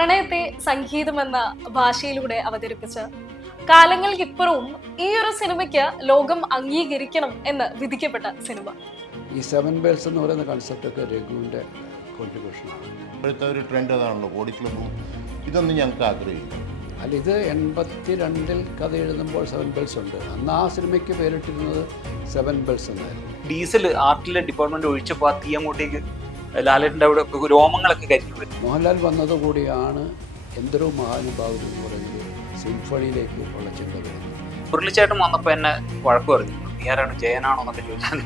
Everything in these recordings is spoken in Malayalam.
പ്രണയത്തെ സംഗീതമെന്ന ഭാഷയിലൂടെ അവതരിപ്പിച്ച കാലങ്ങൾക്കിപ്പുറവും ഈ ഒരു സിനിമയ്ക്ക് ലോകം അംഗീകരിക്കണം എന്ന് വിധിക്കപ്പെട്ട സിനിമ. ഈ സെവൻ ബെൽസ് എന്ന് പറയുന്ന കൺസെപ്റ്റൊക്കെ രഘുവിൻ്റെ കോൺട്രിബ്യൂഷനാണ്. ഇപ്പോഴത്തെ ഒരു ട്രെൻഡ് അതാണല്ലോ, ബോഡി ക്ലബും ഇതൊന്നും ഞങ്ങൾക്ക് ആഗ്രഹിക്കും. അല്ല, ഇത് 82 കഥ എഴുതുമ്പോൾ സെവൻ ബെൽസ് ഉണ്ട്. അന്ന് ആ സിനിമയ്ക്ക് പേരിട്ടിരുന്നത് സെവൻ ബെൽസ് എന്നായിരുന്നു. ഡീസൽ ആർട്ടിലെ ഡിപ്പാർട്ട്മെന്റ് ഒഴിച്ചപ്പോൾ ആ തീ അങ്ങോട്ടേക്ക് ലാലേട്ടൻ്റെ അവിടെ രോമങ്ങളൊക്കെ കരിഞ്ഞു വരും. മോഹൻലാൽ വന്നതുകൂടിയാണ് എന്തൊരു മഹാനുഭാവം എന്ന് പറയുന്നത് സിംഫണിയിലേക്ക് ഉള്ള ചിന്ത വരുന്നത്. മുരളിച്ചേട്ടൻ വന്നപ്പോൾ എന്നെ വഴക്ക് പറഞ്ഞു, നീ ആരാണ്, ജയനാണോ എന്നൊക്കെ ചോദിച്ചാൽ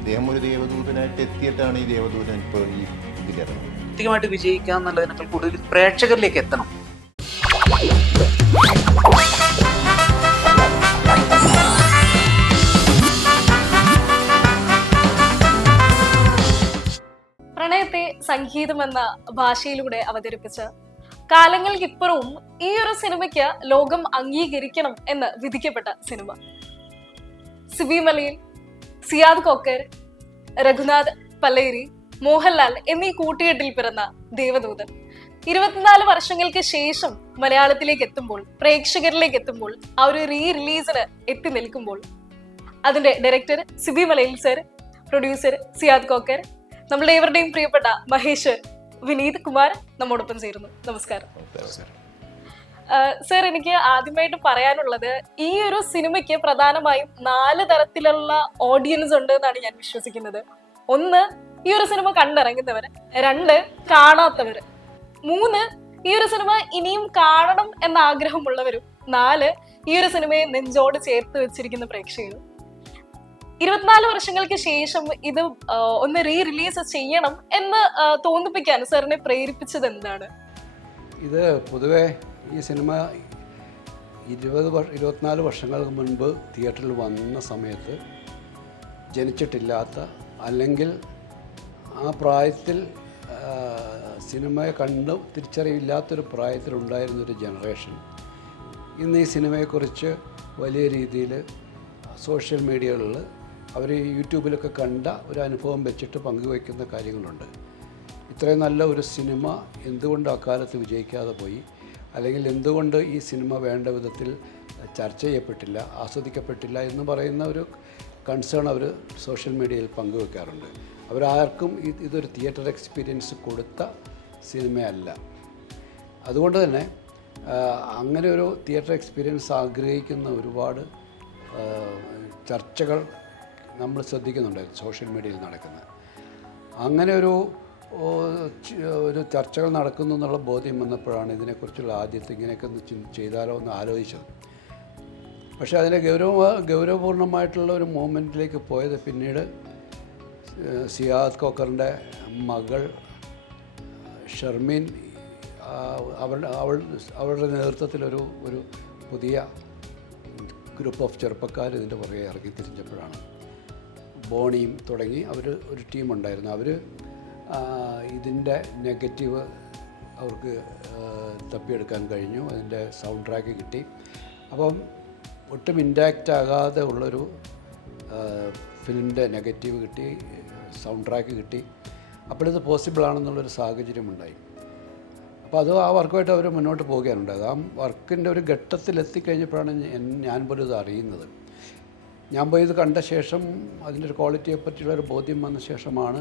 അദ്ദേഹം ഒരു ദേവദൂതനായിട്ട് എത്തിയിട്ടാണ് ഈ ദേവദൂതൻ ഇപ്പോൾ ഈ ഇതിലിറങ്ങുന്നത്. കൃത്യമായിട്ട് വിജയിക്കുക എന്നുള്ളതിനേക്കാൾ കൂടുതൽ പ്രേക്ഷകരിലേക്ക് എത്തണം. പ്രണയത്തെ സംഗീതമെന്ന ഭാഷയിലൂടെ അവതരിപ്പിച്ച കാലങ്ങൾക്കിപ്പുറവും ഈ ഒരു സിനിമയ്ക്ക് ലോകം അംഗീകരിക്കണം എന്ന് വിധിക്കപ്പെട്ട സിനിമ. സിബി മലയിൽ, സിയാദ് കോക്കർ, രഘുനാഥ് പല്ലേരി, മോഹൻലാൽ എന്നീ കൂട്ടുകെട്ടിൽ പിറന്ന ദേവദൂതൻ 24 വർഷങ്ങൾക്ക് ശേഷം മലയാളത്തിലേക്ക് എത്തുമ്പോൾ, പ്രേക്ഷകരിലേക്ക് എത്തുമ്പോൾ, ആ ഒരു റിലീസിന് എത്തി നിൽക്കുമ്പോൾ അതിന്റെ director Sibi Malayil sir, producer Siyad cocker, നമ്മളുടെ ഏവരുടെയും പ്രിയപ്പെട്ട മഹേഷ് വിനീത് കുമാർ നമ്മോടൊപ്പം ചേരുന്നു. നമസ്കാരം സർ. എനിക്ക് ആദ്യമായിട്ട് പറയാനുള്ളത്, ഈ ഒരു സിനിമയ്ക്ക് പ്രധാനമായും 4 തരത്തിലുള്ള ഓഡിയൻസ് ഉണ്ട് എന്നാണ് ഞാൻ വിശ്വസിക്കുന്നത്. 1, ഈ ഒരു സിനിമ കണ്ടിറങ്ങുന്നവര്. 2, കാണാത്തവര്. 3, ഈ ഒരു സിനിമ ഇനിയും കാണണം എന്ന ആഗ്രഹമുള്ളവരും. 4, ഈ ഒരു സിനിമയെ നെഞ്ചോട് ചേർത്ത് വെച്ചിരിക്കുന്ന പ്രേക്ഷകരും. 24 വർഷങ്ങൾക്ക് ശേഷം ഇത് ഒന്ന് റിലീസ് ചെയ്യണം എന്ന് തോന്നിപ്പിക്കാൻ സാറിനെ പ്രേരിപ്പിച്ചത് എന്താണ്? ഇത് പൊതുവെ ഈ സിനിമ 24 വർഷങ്ങൾക്ക് മുൻപ് തിയേറ്ററിൽ വന്ന സമയത്ത് ജനിച്ചിട്ടില്ലാത്ത, അല്ലെങ്കിൽ ആ പ്രായത്തിൽ സിനിമയെ കണ്ട് തിരിച്ചറിയില്ലാത്തൊരു പ്രായത്തിലുണ്ടായിരുന്നൊരു ജനറേഷൻ ഇന്ന് ഈ സിനിമയെക്കുറിച്ച് വലിയ രീതിയിൽ സോഷ്യൽ മീഡിയകളിൽ അവർ യൂട്യൂബിലൊക്കെ കണ്ട ഒരു അനുഭവം വെച്ചിട്ട് പങ്കുവയ്ക്കുന്ന കാര്യങ്ങളുണ്ട്. ഇത്രയും നല്ല ഒരു സിനിമ എന്തുകൊണ്ട് അക്കാലത്ത് വിജയിക്കാതെ പോയി, അല്ലെങ്കിൽ എന്തുകൊണ്ട് ഈ സിനിമ വേണ്ട വിധത്തിൽ ചർച്ച ചെയ്യപ്പെട്ടില്ല, ആസ്വദിക്കപ്പെട്ടില്ല എന്ന് പറയുന്ന ഒരു കൺസേൺ അവർ സോഷ്യൽ മീഡിയയിൽ പങ്കുവെക്കാറുണ്ട്. അവരാർക്കും ഇതൊരു തിയേറ്റർ എക്സ്പീരിയൻസ് കൊടുത്ത സിനിമയല്ല. അതുകൊണ്ട് തന്നെ അങ്ങനെ ഒരു തിയേറ്റർ എക്സ്പീരിയൻസ് ആഗ്രഹിക്കുന്ന ഒരുപാട് ചർച്ചകൾ നമ്മൾ ശ്രദ്ധിക്കുന്നുണ്ട് സോഷ്യൽ മീഡിയയിൽ നടക്കുന്നത്. അങ്ങനെ ഒരു ചർച്ചകൾ നടക്കുന്നു എന്നുള്ള ബോധ്യം വന്നപ്പോഴാണ് ഇതിനെക്കുറിച്ചുള്ള ആദ്യത്തെ ഇങ്ങനെയൊക്കെ ഒന്ന് ചെയ്താലോ എന്ന് ആലോചിച്ചത്. പക്ഷേ അതിൻ്റെ ഗൗരവപൂർണ്ണമായിട്ടുള്ള ഒരു മൂമെൻറ്റിലേക്ക് പോയത് പിന്നീട് സിയാദ് കോക്കറിൻ്റെ മകൾ ഷർമീൻ അവളുടെ നേതൃത്വത്തിലൊരു പുതിയ ഗ്രൂപ്പ് ഓഫ് ചെറുപ്പക്കാർ ഇതിൻ്റെ പുറകെ ഇറങ്ങി തിരിഞ്ഞപ്പോഴാണ്. ബോണിയും തുടങ്ങി ഒരു ടീമുണ്ടായിരുന്നു. അവർ ഇതിൻ്റെ നെഗറ്റീവ് അവർക്ക് തപ്പിയെടുക്കാൻ കഴിഞ്ഞു. അതിൻ്റെ സൗണ്ട് ട്രാക്ക് കിട്ടി. അപ്പം ഒട്ടും ഇൻടാക്റ്റ് ആകാതെ ഉള്ളൊരു ഫിലിമിൻ്റെ നെഗറ്റീവ് കിട്ടി, സൗണ്ട് ട്രാക്ക് കിട്ടി. അപ്പോഴിത് പോസിബിളാണെന്നുള്ളൊരു സാഹചര്യമുണ്ടായി. അപ്പോൾ ആ വർക്കുമായിട്ട് അവർ മുന്നോട്ട് പോകാനുണ്ടായത്. ആ വർക്കിൻ്റെ ഒരു ഘട്ടത്തിലെത്തിക്കഴിഞ്ഞപ്പോഴാണ് ഞാൻ പോലും ഇത് അറിയുന്നത്. ഞാൻ പോയി ഇത് കണ്ട ശേഷം അതിൻ്റെ ഒരു ക്വാളിറ്റിയെ പറ്റിയുള്ളൊരു ബോധ്യം വന്ന ശേഷമാണ്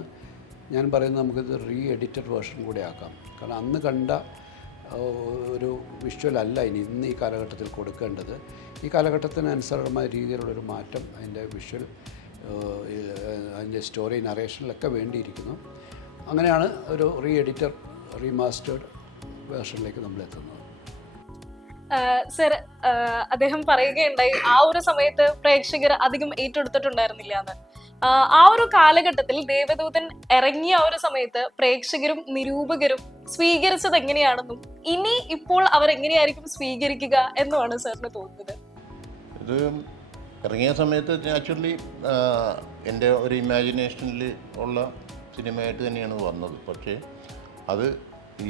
ഞാൻ പറയുന്നത് നമുക്കിത് എഡിറ്റഡ് വേർഷൻ കൂടെ ആക്കാം. കാരണം അന്ന് കണ്ട ഒരു വിഷ്വൽ അല്ല ഇന്ന് ഈ കാലഘട്ടത്തിൽ കൊടുക്കേണ്ടത്. ഈ കാലഘട്ടത്തിന് അനുസരണമായ രീതിയിലുള്ളൊരു മാറ്റം അതിൻ്റെ വിഷ്വൽ, അതിൻ്റെ സ്റ്റോറി നറേഷനിലൊക്കെ വേണ്ടിയിരിക്കുന്നു. അങ്ങനെയാണ് ഒരു റീമാസ്റ്റേർഡ് വേർഷനിലേക്ക് നമ്മൾ എത്തുന്നത്. സർ, അദ്ദേഹം പറയുകയുണ്ടായി ആ ഒരു സമയത്ത് പ്രേക്ഷകർ അധികം ഏറ്റെടുത്തിട്ടുണ്ടായിരുന്നില്ല എന്ന്. ആ ഒരു കാലഘട്ടത്തിൽ ദേവദൂതൻ ഇറങ്ങിയ ആ ഒരു സമയത്ത് പ്രേക്ഷകരും നിരൂപകരും സ്വീകരിച്ചത് എങ്ങനെയാണെന്നും ഇനി ഇപ്പോൾ അവരെങ്ങനെയായിരിക്കും സ്വീകരിക്കുക എന്നുമാണ് സാറിന് തോന്നുന്നത്? ഇത് ഇറങ്ങിയ സമയത്ത് നാച്ചുറലി എൻ്റെ ഒരു ഇമാജിനേഷനിൽ ഉള്ള സിനിമയായിട്ട് തന്നെയാണ് വന്നത്. പക്ഷേ അത്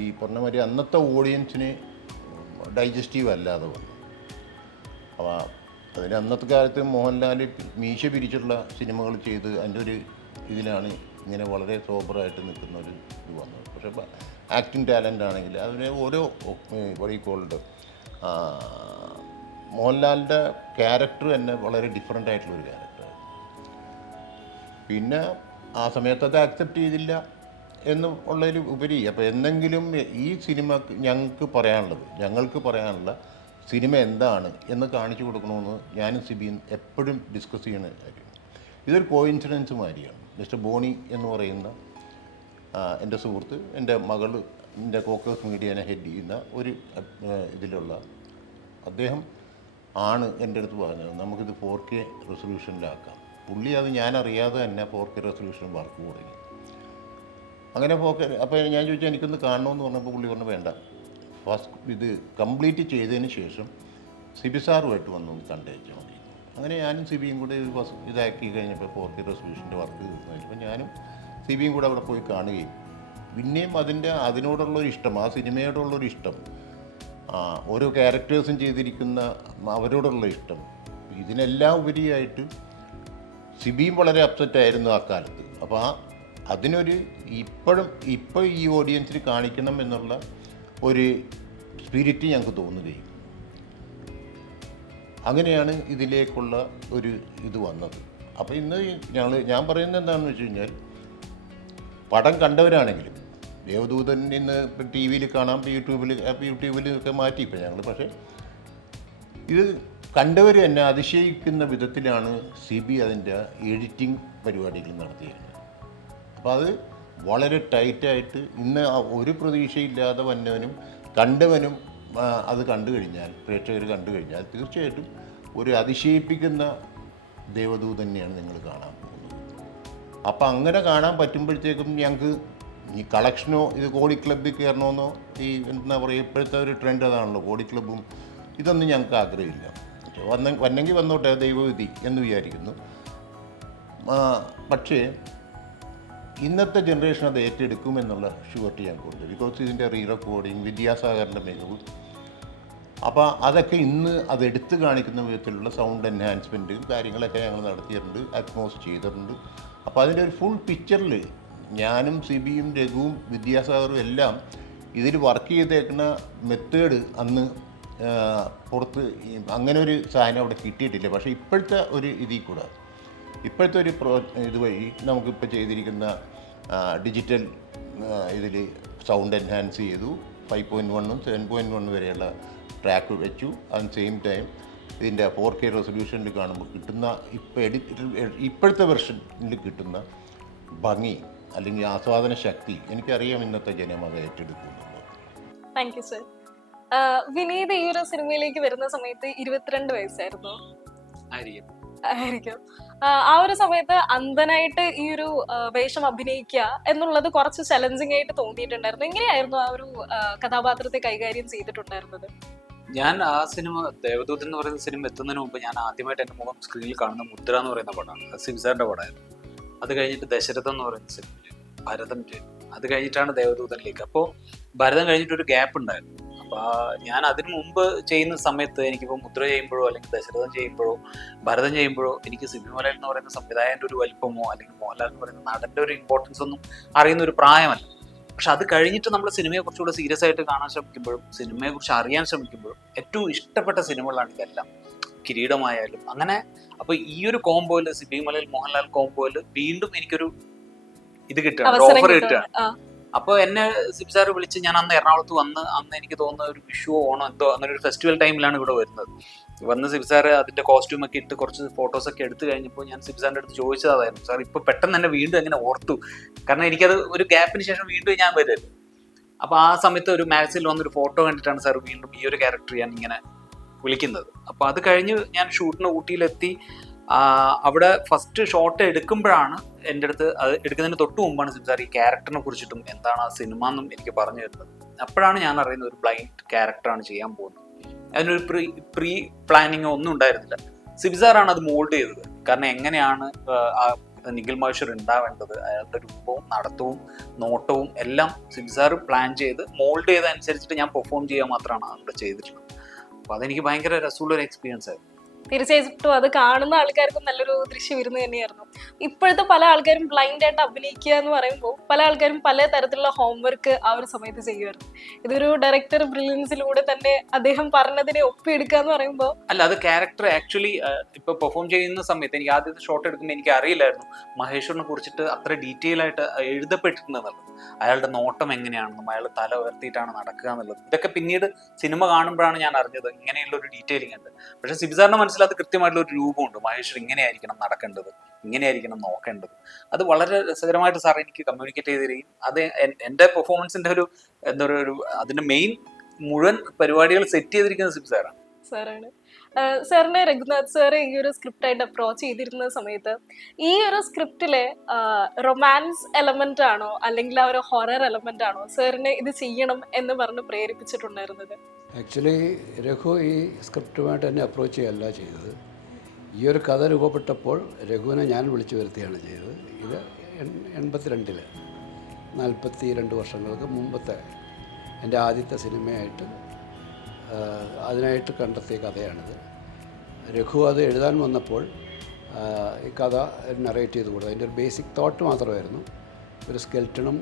ഈ പറഞ്ഞ മാതിരി അന്നത്തെ ഓഡിയൻസിന് ഡൈജസ്റ്റീവ് അല്ലാതെ വന്നു. അപ്പോൾ അതിന് അന്നത്തെ കാലത്ത് മോഹൻലാൽ മീശ പിരിച്ചുള്ള സിനിമകൾ ചെയ്ത് അതിൻ്റെ ഒരു ഇതിലാണ് ഇങ്ങനെ വളരെ സോബറായിട്ട് നിൽക്കുന്ന ഒരു ഇത് വന്നത്. പക്ഷേ ആക്ടിങ് ടാലൻ്റ് ആണെങ്കിൽ അതിനെ ഓരോ കോൾഡ് മോഹൻലാലിൻ്റെ ക്യാരക്ടർ തന്നെ വളരെ ഡിഫറെൻ്റ് ആയിട്ടുള്ളൊരു ക്യാരക്ടറാണ്. പിന്നെ ആ സമയത്ത് അത് ആക്സെപ്റ്റ് ചെയ്തില്ല എന്ന് ഉള്ളതിൽ ഉപരി അപ്പോൾ എന്തെങ്കിലും ഈ സിനിമ ഞങ്ങൾക്ക് പറയാനുള്ള സിനിമ എന്താണ് എന്ന് കാണിച്ചു കൊടുക്കണമെന്ന് ഞാനും സിബിയും എപ്പോഴും ഡിസ്കസ് ചെയ്യുന്ന കാര്യം. ഇതൊരു കോയിൻസിഡൻസ് മാതിരിയാണ്. മിസ്റ്റർ ബോണി എന്ന് പറയുന്ന എൻ്റെ സുഹൃത്ത്, എൻ്റെ മകൾ എൻ്റെ കോക്കേഴ്സ് മീഡിയനെ ഹെഡ് ചെയ്യുന്ന ഒരു ഇതിലുള്ള അദ്ദേഹം ആണ് എൻ്റെ അടുത്ത് പറഞ്ഞത് നമുക്കിത് 4K റെസൊല്യൂഷനിലാക്കാം. പുള്ളി അത് ഞാൻ അറിയാതെ തന്നെ 4K റെസൊല്യൂഷൻ വർക്ക് തുടങ്ങി. അങ്ങനെ 4K അപ്പോൾ ഞാൻ ചോദിച്ചാൽ എനിക്കൊന്ന് കാണണമെന്ന് പറഞ്ഞപ്പോൾ പുള്ളി പറഞ്ഞു വേണ്ട, ഫസ്റ്റ് ഇത് കംപ്ലീറ്റ് ചെയ്തതിന് ശേഷം സിബി സാറുമായിട്ട് വന്ന് കണ്ടേച്ചാൽ മതി. അങ്ങനെ ഞാനും സിബിയും കൂടെ ഒരു ഇതാക്കി കഴിഞ്ഞപ്പോൾ 4K റെസൊല്യൂഷൻ്റെ വർക്ക് കഴിഞ്ഞപ്പോൾ ഞാനും സിബിയും കൂടെ അവിടെ പോയി കാണുകയും പിന്നെയും അതിനോടുള്ളൊരു ഇഷ്ടം, ആ സിനിമയോടുള്ളൊരു ഇഷ്ടം, ഓരോ ക്യാരക്ടേഴ്സും ചെയ്തിരിക്കുന്ന അവരോടുള്ള ഇഷ്ടം, ഇതിനെല്ലാം ഉപരിയായിട്ട് സിബിയും വളരെ അപ്സെറ്റായിരുന്നു ആ കാലത്ത്. അപ്പോൾ അതിനൊരു ഇപ്പോൾ ഈ ഓഡിയൻസിന് കാണിക്കണം എന്നുള്ള ഒരു സ്പിരിറ്റ് ഞങ്ങൾക്ക് തോന്നുകയും അങ്ങനെയാണ് ഇതിലേക്കുള്ള ഒരു ഇത് വന്നത്. അപ്പോൾ ഇന്ന് ഞാൻ പറയുന്നത് എന്താണെന്ന് വെച്ച് കഴിഞ്ഞാൽ പടം കണ്ടവരാണെങ്കിലും ദേവദൂതൻ ഇന്ന് ടി വിയിൽ കാണാം, യൂട്യൂബിലൊക്കെ മാറ്റി ഇപ്പോൾ ഞങ്ങൾ. പക്ഷേ ഇത് കണ്ടവർ തന്നെ അതിശയിക്കുന്ന വിധത്തിലാണ് സിബി അതിൻ്റെ എഡിറ്റിംഗ് പരിപാടികൾ നടത്തിയത്. അപ്പോൾ അത് വളരെ ടൈറ്റായിട്ട് ഇന്ന് ഒരു പ്രതീക്ഷയില്ലാതെ വന്നവനും കണ്ടവനും അത് പ്രേക്ഷകർ കണ്ടു കഴിഞ്ഞാൽ തീർച്ചയായിട്ടും ഒരു അതിശയിപ്പിക്കുന്ന ദേവദൂതൻ തന്നെയാണ് നിങ്ങൾ കാണാൻ പോകുന്നത്. അപ്പം അങ്ങനെ കാണാൻ പറ്റുമ്പോഴത്തേക്കും ഞങ്ങൾക്ക് ഈ കളക്ഷനോ ഇത് കോടി ക്ലബ്ബിൽ കയറണമെന്നോ ഈ എന്താ പറയുക ഇപ്പോഴത്തെ ഒരു ട്രെൻഡ് അതാണല്ലോ, കോടി ക്ലബ്ബും ഇതൊന്നും ഞങ്ങൾക്ക് ആഗ്രഹമില്ല. വന്നെങ്കിൽ വന്നോട്ടെ, ദൈവവിധി എന്ന് വിചാരിക്കുന്നു. പക്ഷേ ഇന്നത്തെ ജനറേഷൻ അത് ഏറ്റെടുക്കുമെന്നുള്ള ഷുവർട്ടി ഞങ്ങൾക്കുണ്ട്. ബിക്കോസ് ഇതിൻ്റെ റീ റെക്കോർഡിങ്, വിദ്യാസാഗറിൻ്റെ മികവ്, അപ്പോൾ അതൊക്കെ ഇന്ന് അത് എടുത്തു കാണിക്കുന്ന വിധത്തിലുള്ള സൗണ്ട് എൻഹാൻസ്മെൻറ്റ് കാര്യങ്ങളൊക്കെ ഞങ്ങൾ നടത്തിയിട്ടുണ്ട്, അറ്റ്മോസ് ചെയ്തിട്ടുണ്ട്. അപ്പോൾ അതിൻ്റെ ഒരു ഫുൾ പിക്ചറിൽ ഞാനും സിബിയും രഘുവും വിദ്യാസാഗറും എല്ലാം ഇതിൽ വർക്ക് ചെയ്തേക്കുന്ന മെത്തേഡ് അന്ന് പുറത്ത് അങ്ങനെ ഒരു സാധനം അവിടെ കിട്ടിയിട്ടില്ല. പക്ഷേ ഇപ്പോഴത്തെ ഒരു ഇതിൽ കൂടെ ഇപ്പോഴത്തെ ഒരു ഇതുവഴി നമുക്കിപ്പോൾ ചെയ്തിരിക്കുന്ന ഡിജിറ്റൽ ഇതിൽ സൗണ്ട് എൻഹാൻസ് ചെയ്തു, 5.1ഉം 7.1 വരെയുള്ള ട്രാക്ക് വെച്ചു. അറ്റ് സെയിം ടൈം ഇതിൻ്റെ 4K റെസൊല്യൂഷനിൽ കാണുമ്പോൾ കിട്ടുന്ന ഇപ്പോഴത്തെ വെർഷനിൽ കിട്ടുന്ന ഭംഗി അല്ലെങ്കിൽ ആസ്വാദന ശക്തി എനിക്കറിയാം ഇന്നത്തെ ജനം അത് ഏറ്റെടുക്കുന്നുണ്ട്. Thank you sir. വിനീത് ഈ ഒരു സിനിമയിലേക്ക് വരുന്ന സമയത്ത് 22 വയസ്സായിരുന്നു ആയിരിക്കും. ആ ഒരു സമയത്ത് അന്ധനായിട്ട് ഈ ഒരു വേഷം അഭിനയിക്കുക എന്നുള്ളത് കുറച്ച് ചലഞ്ചിങ് ആയിട്ട് തോന്നിയിട്ടുണ്ടായിരുന്നു. എങ്ങനെയായിരുന്നു ആ ഒരു കഥാപാത്രത്തെ കൈകാര്യം ചെയ്തിട്ടുണ്ടായിരുന്നത്? ഞാൻ ആ സിനിമ ദേവദൂതൻ എന്ന് പറയുന്ന സിനിമ എത്തുന്നതിന് മുമ്പ് ഞാൻ ആദ്യമായിട്ട് എൻ്റെ മുഖം സ്ക്രീനിൽ കാണുന്ന മുദ്ര എന്ന് പറയുന്ന പടമാണ്, സിംസാറിൻ്റെ പടമായിരുന്നു. അത് കഴിഞ്ഞിട്ട് ദശരഥം എന്ന് പറയുന്ന സിനിമയിൽ ഭരതം ചെയ്തു. അത് കഴിഞ്ഞിട്ടാണ് ദേവദൂതനിലേക്ക്. അപ്പോൾ ഭരതം കഴിഞ്ഞിട്ടൊരു ഗ്യാപ്പ് ഉണ്ടായിരുന്നു. അപ്പോൾ ഞാൻ അതിനു മുമ്പ് ചെയ്യുന്ന സമയത്ത് എനിക്കിപ്പോൾ മുദ്ര ചെയ്യുമ്പോഴോ അല്ലെങ്കിൽ ദശരഥം ചെയ്യുമ്പോഴോ ഭരതം ചെയ്യുമ്പോഴോ എനിക്ക് സിബി മലയാളം എന്ന് പറയുന്ന സംവിധായകൻ്റെ ഒരു വലിപ്പമോ അല്ലെങ്കിൽ മോഹൻലാൽ എന്ന് പറയുന്ന നടൻ്റെ ഒരു ഇമ്പോർട്ടൻസ് ഒന്നും അറിയുന്ന ഒരു പ്രായമല്ല. പക്ഷെ അത് കഴിഞ്ഞിട്ട് നമ്മൾ സിനിമയെ കുറിച്ചുകൂടെ സീരിയസ് ആയിട്ട് കാണാൻ ശ്രമിക്കുമ്പോഴും സിനിമയെക്കുറിച്ച് അറിയാൻ ശ്രമിക്കുമ്പോഴും ഏറ്റവും ഇഷ്ടപ്പെട്ട സിനിമകളാണ് ഇതെല്ലാം, കിരീടമായാലും അങ്ങനെ. അപ്പോൾ ഈ ഒരു കോംബോയിൽ സിബി മലയിൽ മോഹൻലാൽ കോംബോയിൽ വീണ്ടും എനിക്കൊരു ഇത് കിട്ടുകയാണ്, ഓഫർ കിട്ടുകയാണ്. അപ്പോൾ എന്നെ സിബി സാറ് വിളിച്ച് ഞാൻ അന്ന് എറണാകുളത്ത് അന്ന് എനിക്ക് തോന്നുന്ന ഒരു വിഷുവോ ഓണോ എന്തോ അങ്ങനെ ഒരു ഫെസ്റ്റിവൽ ടൈമിലാണ് ഇവിടെ വരുന്നത്. വന്ന് സിബി സാറ് അതിൻ്റെ കോസ്റ്റ്യൂമൊക്കെ ഇട്ട് കുറച്ച് ഫോട്ടോസൊക്കെ എടുത്തു കഴിഞ്ഞപ്പോൾ ഞാൻ സിബി സാറിൻ്റെ അടുത്ത് ചോദിച്ചതായിരുന്നു, സാർ ഇപ്പോൾ പെട്ടെന്ന് തന്നെ വീണ്ടും എങ്ങനെ ഓർത്തു, കാരണം എനിക്കത് ഒരു ഗ്യാപ്പിന് ശേഷം വീണ്ടും ഞാൻ വരുമല്ലോ. അപ്പോൾ ആ സമയത്ത് ഒരു മാഗസിനിൽ വന്നൊരു ഫോട്ടോ കണ്ടിട്ടാണ് സാർ വീണ്ടും ഈ ഒരു ക്യാരക്ടർ ഞാൻ ഇങ്ങനെ വിളിക്കുന്നത്. അപ്പോൾ അത് കഴിഞ്ഞ് ഞാൻ ഷൂട്ടിന് ഊട്ടിയിലെത്തി. അവിടെ ഫസ്റ്റ് ഷോട്ട് എടുക്കുമ്പോഴാണ് എൻ്റെ അടുത്ത്, അത് എടുക്കുന്നതിന് തൊട്ട് മുമ്പാണ് സിബി സാർ ഈ ക്യാരക്ടറിനെ കുറിച്ചിട്ടും എന്താണ് ആ സിനിമ എന്നും എനിക്ക് പറഞ്ഞു തരുന്നത്. അപ്പോഴാണ് ഞാൻ അറിയുന്നത് ഒരു ബ്ലൈൻഡ് ക്യാരക്ടറാണ് ചെയ്യാൻ പോകുന്നത്. അതിനൊരു പ്രീ പ്ലാനിങ്ങോ ഒന്നും ഉണ്ടായിരുന്നില്ല. സിബി സാറാണ് അത് മോൾഡ് ചെയ്തത്. കാരണം എങ്ങനെയാണ് ആ നിഖിൽ മഹേശ്വർ ഉണ്ടാവേണ്ടത്, അയാളുടെ രൂപവും നടത്തവും നോട്ടവും എല്ലാം സിബി സാർ പ്ലാൻ ചെയ്ത് മോൾഡ് ചെയ്തനുസരിച്ചിട്ട് ഞാൻ പെർഫോം ചെയ്യാൻ മാത്രമാണ് അവിടെ ചെയ്തിട്ടുള്ളത്. അപ്പോൾ അതെനിക്ക് ഭയങ്കര രസമുള്ളൊരു എക്സ്പീരിയൻസ് ആയിരുന്നു. തീർച്ചയായിട്ടും അത് കാണുന്ന ആൾക്കാർക്കും നല്ലൊരു ദൃശ്യവിരുന്ന് തന്നെയായിരുന്നു. ഇപ്പോഴത്തെ പല ആൾക്കാരും ബ്ലൈൻഡ് ആയിട്ട് അഭിനയിക്കുക എന്ന് പറയുമ്പോൾ പല ആൾക്കാരും പല തരത്തിലുള്ള ഹോംവർക്ക് ആ ഒരു സമയത്ത് ചെയ്യുമായിരുന്നു. ഇതൊരു ഡയറക്ടർ ബ്രില്യൻസിലൂടെ തന്നെ അദ്ദേഹം പറഞ്ഞതിനെ ഒപ്പിയെടുക്കുക എന്ന് പറയുമ്പോൾ അല്ല, അത് ക്യാരക്ടർ ആക്ച്വലി ഇപ്പൊ പെർഫോം ചെയ്യുന്ന സമയത്ത് എനിക്ക് ആദ്യത്തെ ഷോട്ട് എടുക്കുമ്പോൾ എനിക്ക് അറിയില്ലായിരുന്നു മഹേശ്വറിനെ കുറിച്ചിട്ട് അത്ര ഡീറ്റെയിൽ ആയിട്ട് എഴുതപ്പെട്ടിട്ടുണ്ടെന്നുള്ളത്. അയാളുടെ നോട്ടം എങ്ങനെയാണെന്നും അയാൾ തല ഉയർത്തിയിട്ടാണ് നടക്കുക എന്നുള്ളത് ഇതൊക്കെ പിന്നീട് സിനിമ കാണുമ്പോഴാണ് ഞാൻ അറിഞ്ഞത് ഇങ്ങനെയുള്ള ഒരു ഡീറ്റെയിലിംഗ് ഉണ്ട്. പക്ഷെ സിബിസാറിന്റെ മനസ്സിൽ അത് കൃത്യമായിട്ടുള്ള ഒരു രൂപമുണ്ട്. മഹേശ്വർ ഇങ്ങനെയായിരിക്കണം നടക്കേണ്ടത്, ഇങ്ങനെയായിരിക്കണം നോക്കേണ്ടത്. അത് വളരെ രസകരമായിട്ട് സാർ എനിക്ക് കമ്മ്യൂണിക്കേറ്റ് ചെയ്ത് തരികയും അത് എൻ്റെ പെർഫോമൻസിന്റെ ഒരു എന്താ പറയുക ഒരു അതിന്റെ മെയിൻ മുഴുവൻ പരിപാടികൾ സെറ്റ് ചെയ്തിരിക്കുന്നത് സിബിസാറാണ്. സാറാണ്. സാറിനെ രഘുനാഥ് സാറ് ഈ ഒരു സ്ക്രിപ്റ്റായിട്ട് അപ്രോച്ച് ചെയ്തിരുന്ന സമയത്ത് ഈ ഒരു സ്ക്രിപ്റ്റിലെ റൊമാൻസ് എലമെന്റ് ആണോ അല്ലെങ്കിൽ ആ ഒരു ഹൊറർ എലമെന്റ് ആണോ സാറിനെ ഇത് ചെയ്യണം എന്ന് പറഞ്ഞ് പ്രേരിപ്പിച്ചിട്ടുണ്ടായിരുന്നത്? ആക്ച്വലി രഘു ഈ സ്ക്രിപ്റ്റുമായിട്ട് എന്നെ അപ്രോച്ച് ചെയ്യുകയല്ല ചെയ്തത്. ഈ ഒരു കഥ രൂപപ്പെട്ടപ്പോൾ രഘുവിനെ ഞാൻ വിളിച്ചു വരുത്തിയാണ് ചെയ്തത്. ഇത് 82 42 വർഷങ്ങൾക്ക് മുമ്പത്തെ എൻ്റെ ആദ്യത്തെ സിനിമയായിട്ട് അതിനായിട്ട് കണ്ടെത്തിയ കഥയാണിത്. രഘു അത് എഴുതാൻ വന്നപ്പോൾ ഈ കഥ നറേറ്റ് ചെയ്ത് കൊടുത്തു. അതിൻ്റെ ഒരു ബേസിക് തോട്ട് മാത്രമായിരുന്നു, ഒരു സ്കെൽറ്റണും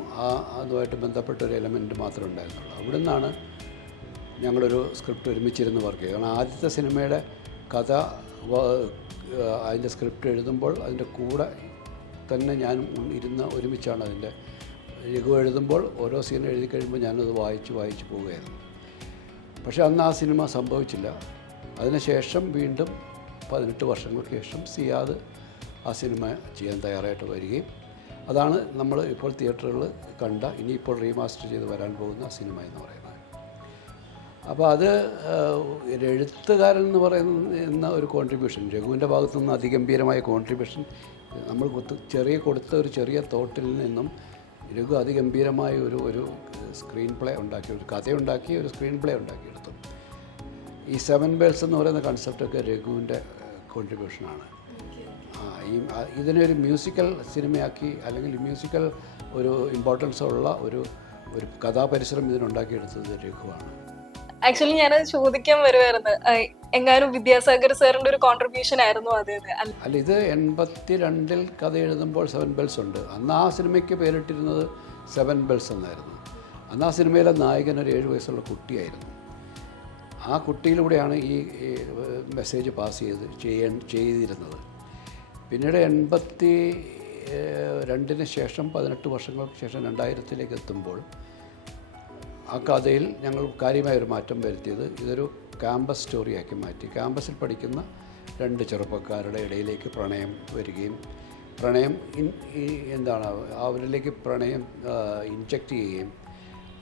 അതുമായിട്ട് ബന്ധപ്പെട്ട ഒരു എലമെൻറ്റ് മാത്രമേ ഉണ്ടായിരുന്നുള്ളൂ. അവിടെ നിന്നാണ് ഞങ്ങളൊരു സ്ക്രിപ്റ്റ് ഒരുമിച്ചിരുന്ന് വർക്ക് ചെയ്യുക. കാരണം ആദ്യത്തെ സിനിമയുടെ കഥ അതിൻ്റെ സ്ക്രിപ്റ്റ് എഴുതുമ്പോൾ അതിൻ്റെ കൂടെ തന്നെ ഞാൻ ഇരുന്ന് ഒരുമിച്ചാണ് അതിൻ്റെ രഘു എഴുതുമ്പോൾ ഓരോ സീൻ എഴുതി കഴിയുമ്പോൾ ഞാനത് വായിച്ച് പോവുകയായിരുന്നു. പക്ഷേ അന്ന് ആ സിനിമ സംഭവിച്ചില്ല. അതിനുശേഷം വീണ്ടും 18 വർഷങ്ങൾക്ക് ശേഷം സിയാദ് ആ സിനിമ ചെയ്യാൻ തയ്യാറായിട്ട് വരികയും അതാണ് നമ്മൾ ഇപ്പോൾ തിയേറ്ററുകളിൽ കണ്ട ഇനിയിപ്പോൾ റീമാസ്റ്റർ ചെയ്ത് വരാൻ പോകുന്ന സിനിമ എന്ന് പറയുന്നത്. അപ്പോൾ അത് ഒരു എഴുത്തുകാരൻ എന്ന് പറയുന്ന ഒരു കോൺട്രിബ്യൂഷൻ, രഘുവിൻ്റെ ഭാഗത്തുനിന്ന് അതിഗംഭീരമായ കോൺട്രിബ്യൂഷൻ, നമ്മൾ കൊടുത്ത ഒരു ചെറിയ തോട്ടിൽ നിന്നും രഘു അതിഗംഭീരമായ ഒരു സ്ക്രീൻ പ്ലേ ഉണ്ടാക്കി, ഒരു കഥയുണ്ടാക്കി, ഒരു സ്ക്രീൻ പ്ലേ ഉണ്ടാക്കിയെടുത്തു. ഈ 7 ബെൽസ് എന്ന് പറയുന്ന കൺസെപ്റ്റൊക്കെ രഘുവിൻ്റെ കോൺട്രിബ്യൂഷനാണ്. ഇതിനൊരു മ്യൂസിക്കൽ സിനിമയാക്കി അല്ലെങ്കിൽ മ്യൂസിക്കൽ ഒരു ഇമ്പോർട്ടൻസ് ഉള്ള ഒരു കഥാപരിസരം ഇതിനുണ്ടാക്കിയെടുത്തത് രഘുവാണ്. ആക്ച്വലി ഞാനത് ചോദിക്കാൻ വരുമായിരുന്നു, എങ്ങാനും വിദ്യാസാഗർ സാറിന്റെ ഒരു കോൺട്രിബ്യൂഷൻ ആയിരുന്നു അത്? അല്ല, ഇത് 82 കഥ എഴുതുമ്പോൾ 7 ബെൽസ് ഉണ്ട്. അന്ന് ആ സിനിമയ്ക്ക് പേരിട്ടിരുന്നത് 7 ബെൽസ് എന്നായിരുന്നു. അന്ന് ആ സിനിമയിലെ നായകൻ ഒരു 7 വയസ്സുള്ള കുട്ടിയായിരുന്നു. ആ കുട്ടിയിലൂടെയാണ് ഈ മെസ്സേജ് പാസ് ചെയ്തിരുന്നത്. പിന്നീട് 82 ശേഷം 18 വർഷങ്ങൾക്ക് ശേഷം 2000 എത്തുമ്പോൾ ആ കഥയിൽ ഞങ്ങൾ കാര്യമായൊരു മാറ്റം വരുത്തിയത് ഇതൊരു ക്യാമ്പസ് സ്റ്റോറിയാക്കി മാറ്റി. ക്യാമ്പസിൽ പഠിക്കുന്ന 2 ചെറുപ്പക്കാരുടെ ഇടയിലേക്ക് പ്രണയം വരികയും പ്രണയം അവരിലേക്ക് പ്രണയം ഇൻജക്റ്റ് ചെയ്യുകയും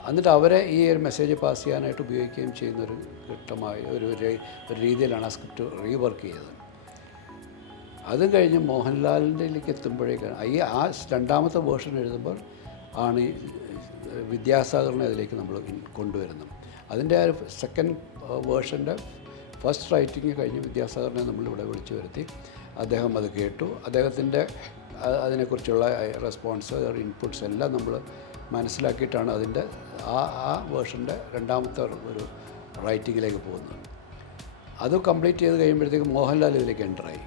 എന്നിട്ട് അവരെ ഈ ഒരു മെസ്സേജ് പാസ് ചെയ്യാനായിട്ട് ഉപയോഗിക്കുകയും ചെയ്യുന്നൊരു ഘട്ടമായ ഒരു രീതിയിലാണ് ആ സ്ക്രിപ്റ്റ് റീവർക്ക് ചെയ്തത്. അത് കഴിഞ്ഞ് മോഹൻലാലിൻ്റെയിലേക്ക് എത്തുമ്പോഴേക്കാണ് ആ രണ്ടാമത്തെ വേർഷൻ എഴുതുമ്പോൾ ആണ് വിദ്യാസാഗറിനെ അതിലേക്ക് നമ്മൾ കൊണ്ടുവരുന്നത്. അതിൻ്റെ ആ സെക്കൻഡ് വേർഷൻ്റെ ഫസ്റ്റ് റൈറ്റിങ് കഴിഞ്ഞ് വിദ്യാസാഗറിനെ നമ്മളിവിടെ വിളിച്ചു വരുത്തി. അദ്ദേഹം അത് കേട്ടു. അദ്ദേഹത്തിൻ്റെ അതിനെക്കുറിച്ചുള്ള റെസ്പോൺസ്, ഇൻപുട്സ് എല്ലാം നമ്മൾ മനസ്സിലാക്കിയിട്ടാണ് അതിൻ്റെ ആ വേർഷൻ്റെ രണ്ടാമത്തെ ഒരു റൈറ്റിങ്ങിലേക്ക് പോകുന്നത്. അത് കംപ്ലീറ്റ് ചെയ്ത് കഴിയുമ്പോഴത്തേക്ക് മോഹൻലാൽ ഇതിലേക്ക് എൻ്ററായി.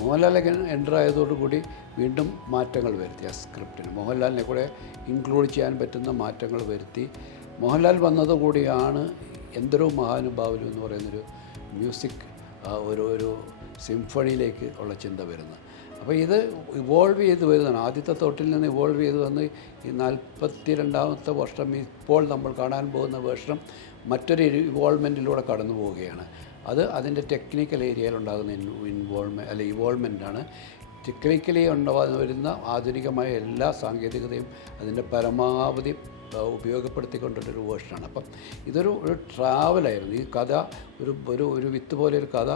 മോഹൻലാലിലേക്ക് എൻ്ററായതോടുകൂടി വീണ്ടും മാറ്റങ്ങൾ വരുത്തി ആ സ്ക്രിപ്റ്റിന്. മോഹൻലാലിനെ കൂടെ ഇൻക്ലൂഡ് ചെയ്യാൻ പറ്റുന്ന മാറ്റങ്ങൾ വരുത്തി. മോഹൻലാൽ വന്നതുകൂടിയാണ് എന്തൊരു മഹാനുഭാവനും എന്ന് പറയുന്നൊരു മ്യൂസിക് ഒരു സിംഫണിയിലേക്ക് ഉള്ള ചിന്ത വരുന്നത്. അപ്പോൾ ഇത് ഇവോൾവ് ചെയ്ത് വരുന്നതാണ്. ആദ്യത്തെ തോട്ടിൽ നിന്ന് ഇവോൾവ് ചെയ്ത് വന്ന് ഈ 42ാമത്തെ വർഷം ഇപ്പോൾ നമ്മൾ കാണാൻ പോകുന്ന വർഷം മറ്റൊരു ഇവോൾവ്മെൻറ്റിലൂടെ കടന്നു പോവുകയാണ്. അത് അതിൻ്റെ ടെക്നിക്കൽ ഏരിയയിലുണ്ടാകുന്ന ഇവോൾവ്മെൻറ്റാണ്. ടെക്നിക്കലി വരുന്ന ആധുനികമായ എല്ലാ സാങ്കേതികതയും അതിൻ്റെ പരമാവധി ഉപയോഗപ്പെടുത്തിക്കൊണ്ടൊരു വേർഷനാണ്. അപ്പം ഇതൊരു ട്രാവലായിരുന്നു. ഈ കഥ ഒരു വിത്ത് പോലെ ഒരു കഥ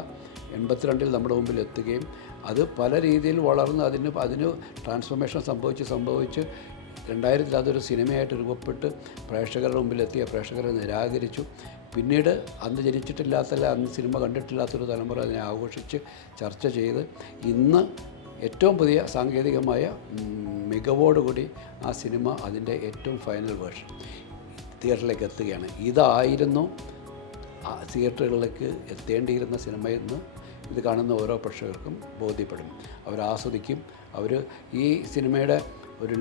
82 നമ്മുടെ മുമ്പിൽ എത്തുകയും അത് പല രീതിയിൽ വളർന്ന് അതിന് ട്രാൻസ്ഫോർമേഷൻ സംഭവിച്ച് 2000 അതൊരു സിനിമയായിട്ട് രൂപപ്പെട്ട് പ്രേക്ഷകരുടെ മുമ്പിലെത്തിയ പ്രേക്ഷകരെ നിരാകരിച്ചു. പിന്നീട് അന്ന് അന്ന് സിനിമ കണ്ടിട്ടില്ലാത്തൊരു തലമുറ അതിനെ ആഘോഷിച്ച് ചർച്ച ചെയ്ത് ഇന്ന് ഏറ്റവും പുതിയ സാങ്കേതികമായ മികവോടുകൂടി ആ സിനിമ അതിൻ്റെ ഏറ്റവും ഫൈനൽ വേർഷൻ തിയേറ്ററിലേക്ക് എത്തുകയാണ്. ഇതായിരുന്നു തിയേറ്ററുകളിലേക്ക് എത്തേണ്ടിയിരുന്ന സിനിമയെന്ന് ഇത് കാണുന്ന ഓരോ പ്രേക്ഷകർക്കും ബോധ്യപ്പെടും. അവരാസ്വദിക്കും. അവർ ഈ സിനിമയുടെ ഒരു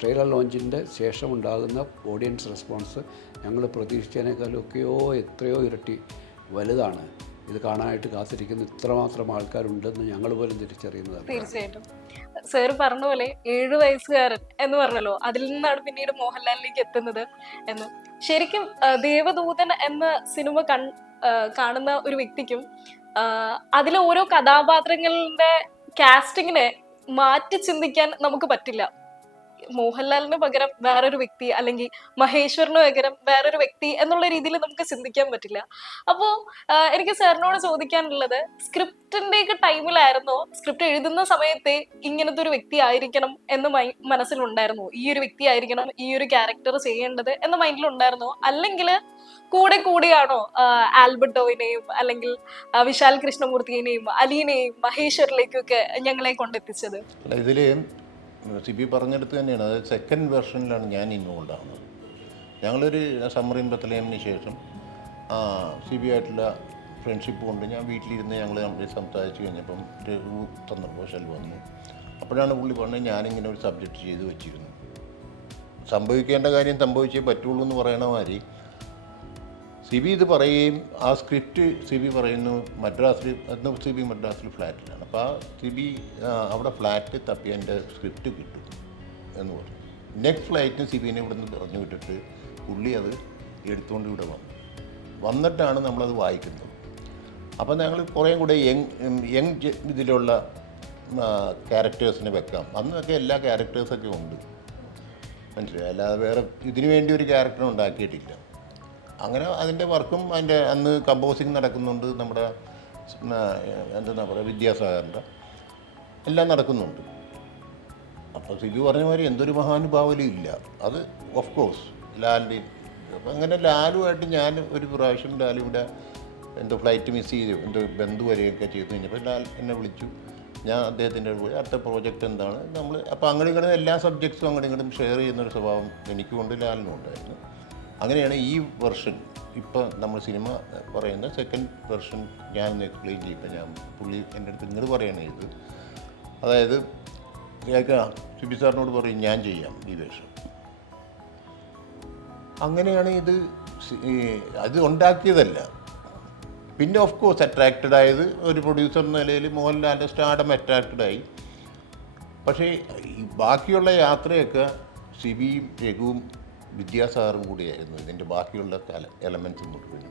ട്രെയിലർ ലോഞ്ചിൻ്റെ ശേഷമുണ്ടാകുന്ന ഓഡിയൻസ് റെസ്പോൺസ് ഞങ്ങൾ പ്രതീക്ഷിച്ചതിനേക്കാളൊക്കെയോ എത്രയോ ഇരട്ടി വലുതാണ്. ഇത് കാണാനായിട്ട് കാത്തിരിക്കുന്ന ഇത്രമാത്രം ആൾക്കാരുണ്ടെന്ന് ഞങ്ങൾ പോലും തിരിച്ചറിയുന്നതാണ്. തീർച്ചയായിട്ടും സാർ പറഞ്ഞ പോലെ 7 വയസ്സുകാരൻ എന്ന് പറഞ്ഞല്ലോ, അതിൽ നിന്നാണ് പിന്നീട് മോഹൻലാലിലേക്ക് എത്തുന്നത് എന്ന്. ശരിക്കും ദേവദൂതൻ എന്ന സിനിമ കാണുന്ന ഒരു വ്യക്തിക്കും അതിലെ ഓരോ കഥാപാത്രങ്ങളുടെ കാസ്റ്റിങ്ങിനെ മാറ്റി ചിന്തിക്കാൻ നമുക്ക് പറ്റില്ല. മോഹൻലാലിന് പകരം വേറൊരു വ്യക്തി, അല്ലെങ്കിൽ മഹേശ്വറിന് പകരം വേറൊരു വ്യക്തി എന്നുള്ള രീതിയിൽ നമുക്ക് ചിന്തിക്കാൻ പറ്റില്ല. അപ്പോ എനിക്ക് സാറിനോട് ചോദിക്കാനുള്ളത്, സ്ക്രിപ്റ്റിന്റെയൊക്കെ ടൈമിലായിരുന്നോ, സ്ക്രിപ്റ്റ് എഴുതുന്ന സമയത്തെ ഇങ്ങനത്തെ ഒരു വ്യക്തി ആയിരിക്കണം എന്ന് മനസ്സിലുണ്ടായിരുന്നോ? ഈ ഒരു വ്യക്തി ആയിരിക്കണം ഈ ഒരു ക്യാരക്ടർ ചെയ്യേണ്ടത് എന്ന മൈൻഡിലുണ്ടായിരുന്നോ? അല്ലെങ്കിൽ കൂടെയാണോ ആൽബർട്ടോവിനെയും അല്ലെങ്കിൽ വിശാൽ കൃഷ്ണമൂർത്തിനെയും അലീനെയും മഹേശ്വറിലേക്കും ഒക്കെ ഞങ്ങളെ കൊണ്ടെത്തിച്ചത്? ഇതില് സിബി പറഞ്ഞെടുത്ത് തന്നെയാണ്. അതായത് സെക്കൻഡ് വെർഷനിലാണ് ഞാൻ ഇൻവോൾവ് ആവുന്നത്. ഞങ്ങളൊരു സമ്മറിൻ ബത്തലേമിന് ശേഷം സിബി ആയിട്ടുള്ള ഫ്രണ്ട്ഷിപ്പ് കൊണ്ട് ഞാൻ വീട്ടിലിരുന്ന് ഞങ്ങൾ സംസാരിച്ച് കഴിഞ്ഞപ്പം ഒരു സന്ദർഭവശാൽ വന്നു. അപ്പോഴാണ് പുള്ളി പറഞ്ഞത് ഞാനിങ്ങനെ ഒരു സബ്ജക്റ്റ് ചെയ്ത് വെച്ചിരുന്നു. സംഭവിക്കേണ്ട കാര്യം സംഭവിച്ചേ പറ്റുള്ളൂ എന്ന് പറയണ മാതിരി സിബി ഇത് പറയുകയും ആ സ്ക്രിപ്റ്റ് സിബി പറയുന്നു സിബി മദ്രാസിൽ ഫ്ലാറ്റിലാണ്. അപ്പോൾ ആ സിബി അവിടെ ഫ്ലാറ്റ് തപ്പി എൻ്റെ സ്ക്രിപ്റ്റ് കിട്ടും എന്ന് പറഞ്ഞു. നെക്സ്റ്റ് ഫ്ലൈറ്റിന് സിബിനെ ഇവിടെ നിന്ന് പറഞ്ഞു വിട്ടിട്ട് പുള്ളി അത് എടുത്തുകൊണ്ട് ഇവിടെ വന്നിട്ടാണ് നമ്മളത് വായിക്കുന്നത്. അപ്പോൾ ഞങ്ങൾ കുറേ കൂടെ യങ് ഇതിലുള്ള ക്യാരക്ടേഴ്സിനെ വെക്കാം. അന്നൊക്കെ എല്ലാ ക്യാരക്ടേഴ്സൊക്കെ ഉണ്ട്, മനസ്സിലായി. അല്ലാതെ വേറെ ഇതിനു വേണ്ടി ഒരു ക്യാരക്ടർ ഉണ്ടാക്കിയിട്ടില്ല. അങ്ങനെ അതിൻ്റെ വർക്കും അന്ന് കമ്പോസിങ് നടക്കുന്നുണ്ട്. നമ്മുടെ എന്താ പറയുക, വിദ്യാസാഗറിൻ്റെ എല്ലാം നടക്കുന്നുണ്ട്. അപ്പോൾ സിബി പറഞ്ഞ മാതിരി എന്തൊരു മഹാനുഭാവലും ഇല്ല. അത് ഓഫ് കോഴ്സ് ലാലിൻ്റെ. അപ്പം അങ്ങനെ ലാലുമായിട്ട് ഞാൻ ഒരു പ്രാവശ്യം ലാലിവിടെ എന്തോ ഫ്ലൈറ്റ് മിസ് ചെയ്തു, എന്തോ ബന്ധു വരെയൊക്കെ ചെയ്ത് കഴിഞ്ഞപ്പോൾ ലാൽ എന്നെ വിളിച്ചു. ഞാൻ അദ്ദേഹത്തിൻ്റെ പോയി അടുത്ത പ്രോജക്റ്റ് എന്താണ് നമ്മൾ അപ്പോൾ അങ്ങോട്ടും ഇങ്ങോട്ടും എല്ലാ സബ്ജക്ട്സും അങ്ങോട്ടും ഇങ്ങോട്ടും ഷെയർ ചെയ്യുന്നൊരു സ്വഭാവം എനിക്കുകൊണ്ട് ലാലിനും ഉണ്ടായിരുന്നു. അങ്ങനെയാണ് ഈ വെർഷൻ ഇപ്പോൾ നമ്മൾ സിനിമ പറയുന്ന സെക്കൻഡ് വെർഷൻ ഞാനൊന്ന് എക്സ്പ്ലെയിൻ ചെയ്യും. ഞാൻ പുള്ളി എൻ്റെ അടുത്ത് ഇങ്ങോട്ട് പറയണേ ഇത്, അതായത് സിബി സാറിനോട് പറയും ഞാൻ ചെയ്യാം ഈ വേഷം. അങ്ങനെയാണ് അത് ഉണ്ടാക്കിയതല്ല. പിന്നെ ഓഫ് കോഴ്സ് അട്രാക്റ്റഡ് ആയത് ഒരു പ്രൊഡ്യൂസർ എന്ന നിലയിൽ മോഹൻലാലിൻ്റെ സ്റ്റാർഡം അട്രാക്റ്റഡായി. പക്ഷേ ബാക്കിയുള്ള യാത്രയൊക്കെ സിബിയും രഘുവും വിദ്യാസാഗറും കൂടിയായിരുന്നു ഇതിൻ്റെ ബാക്കിയുള്ള എലമെൻറ്റ്സ് മുഴുവൻ.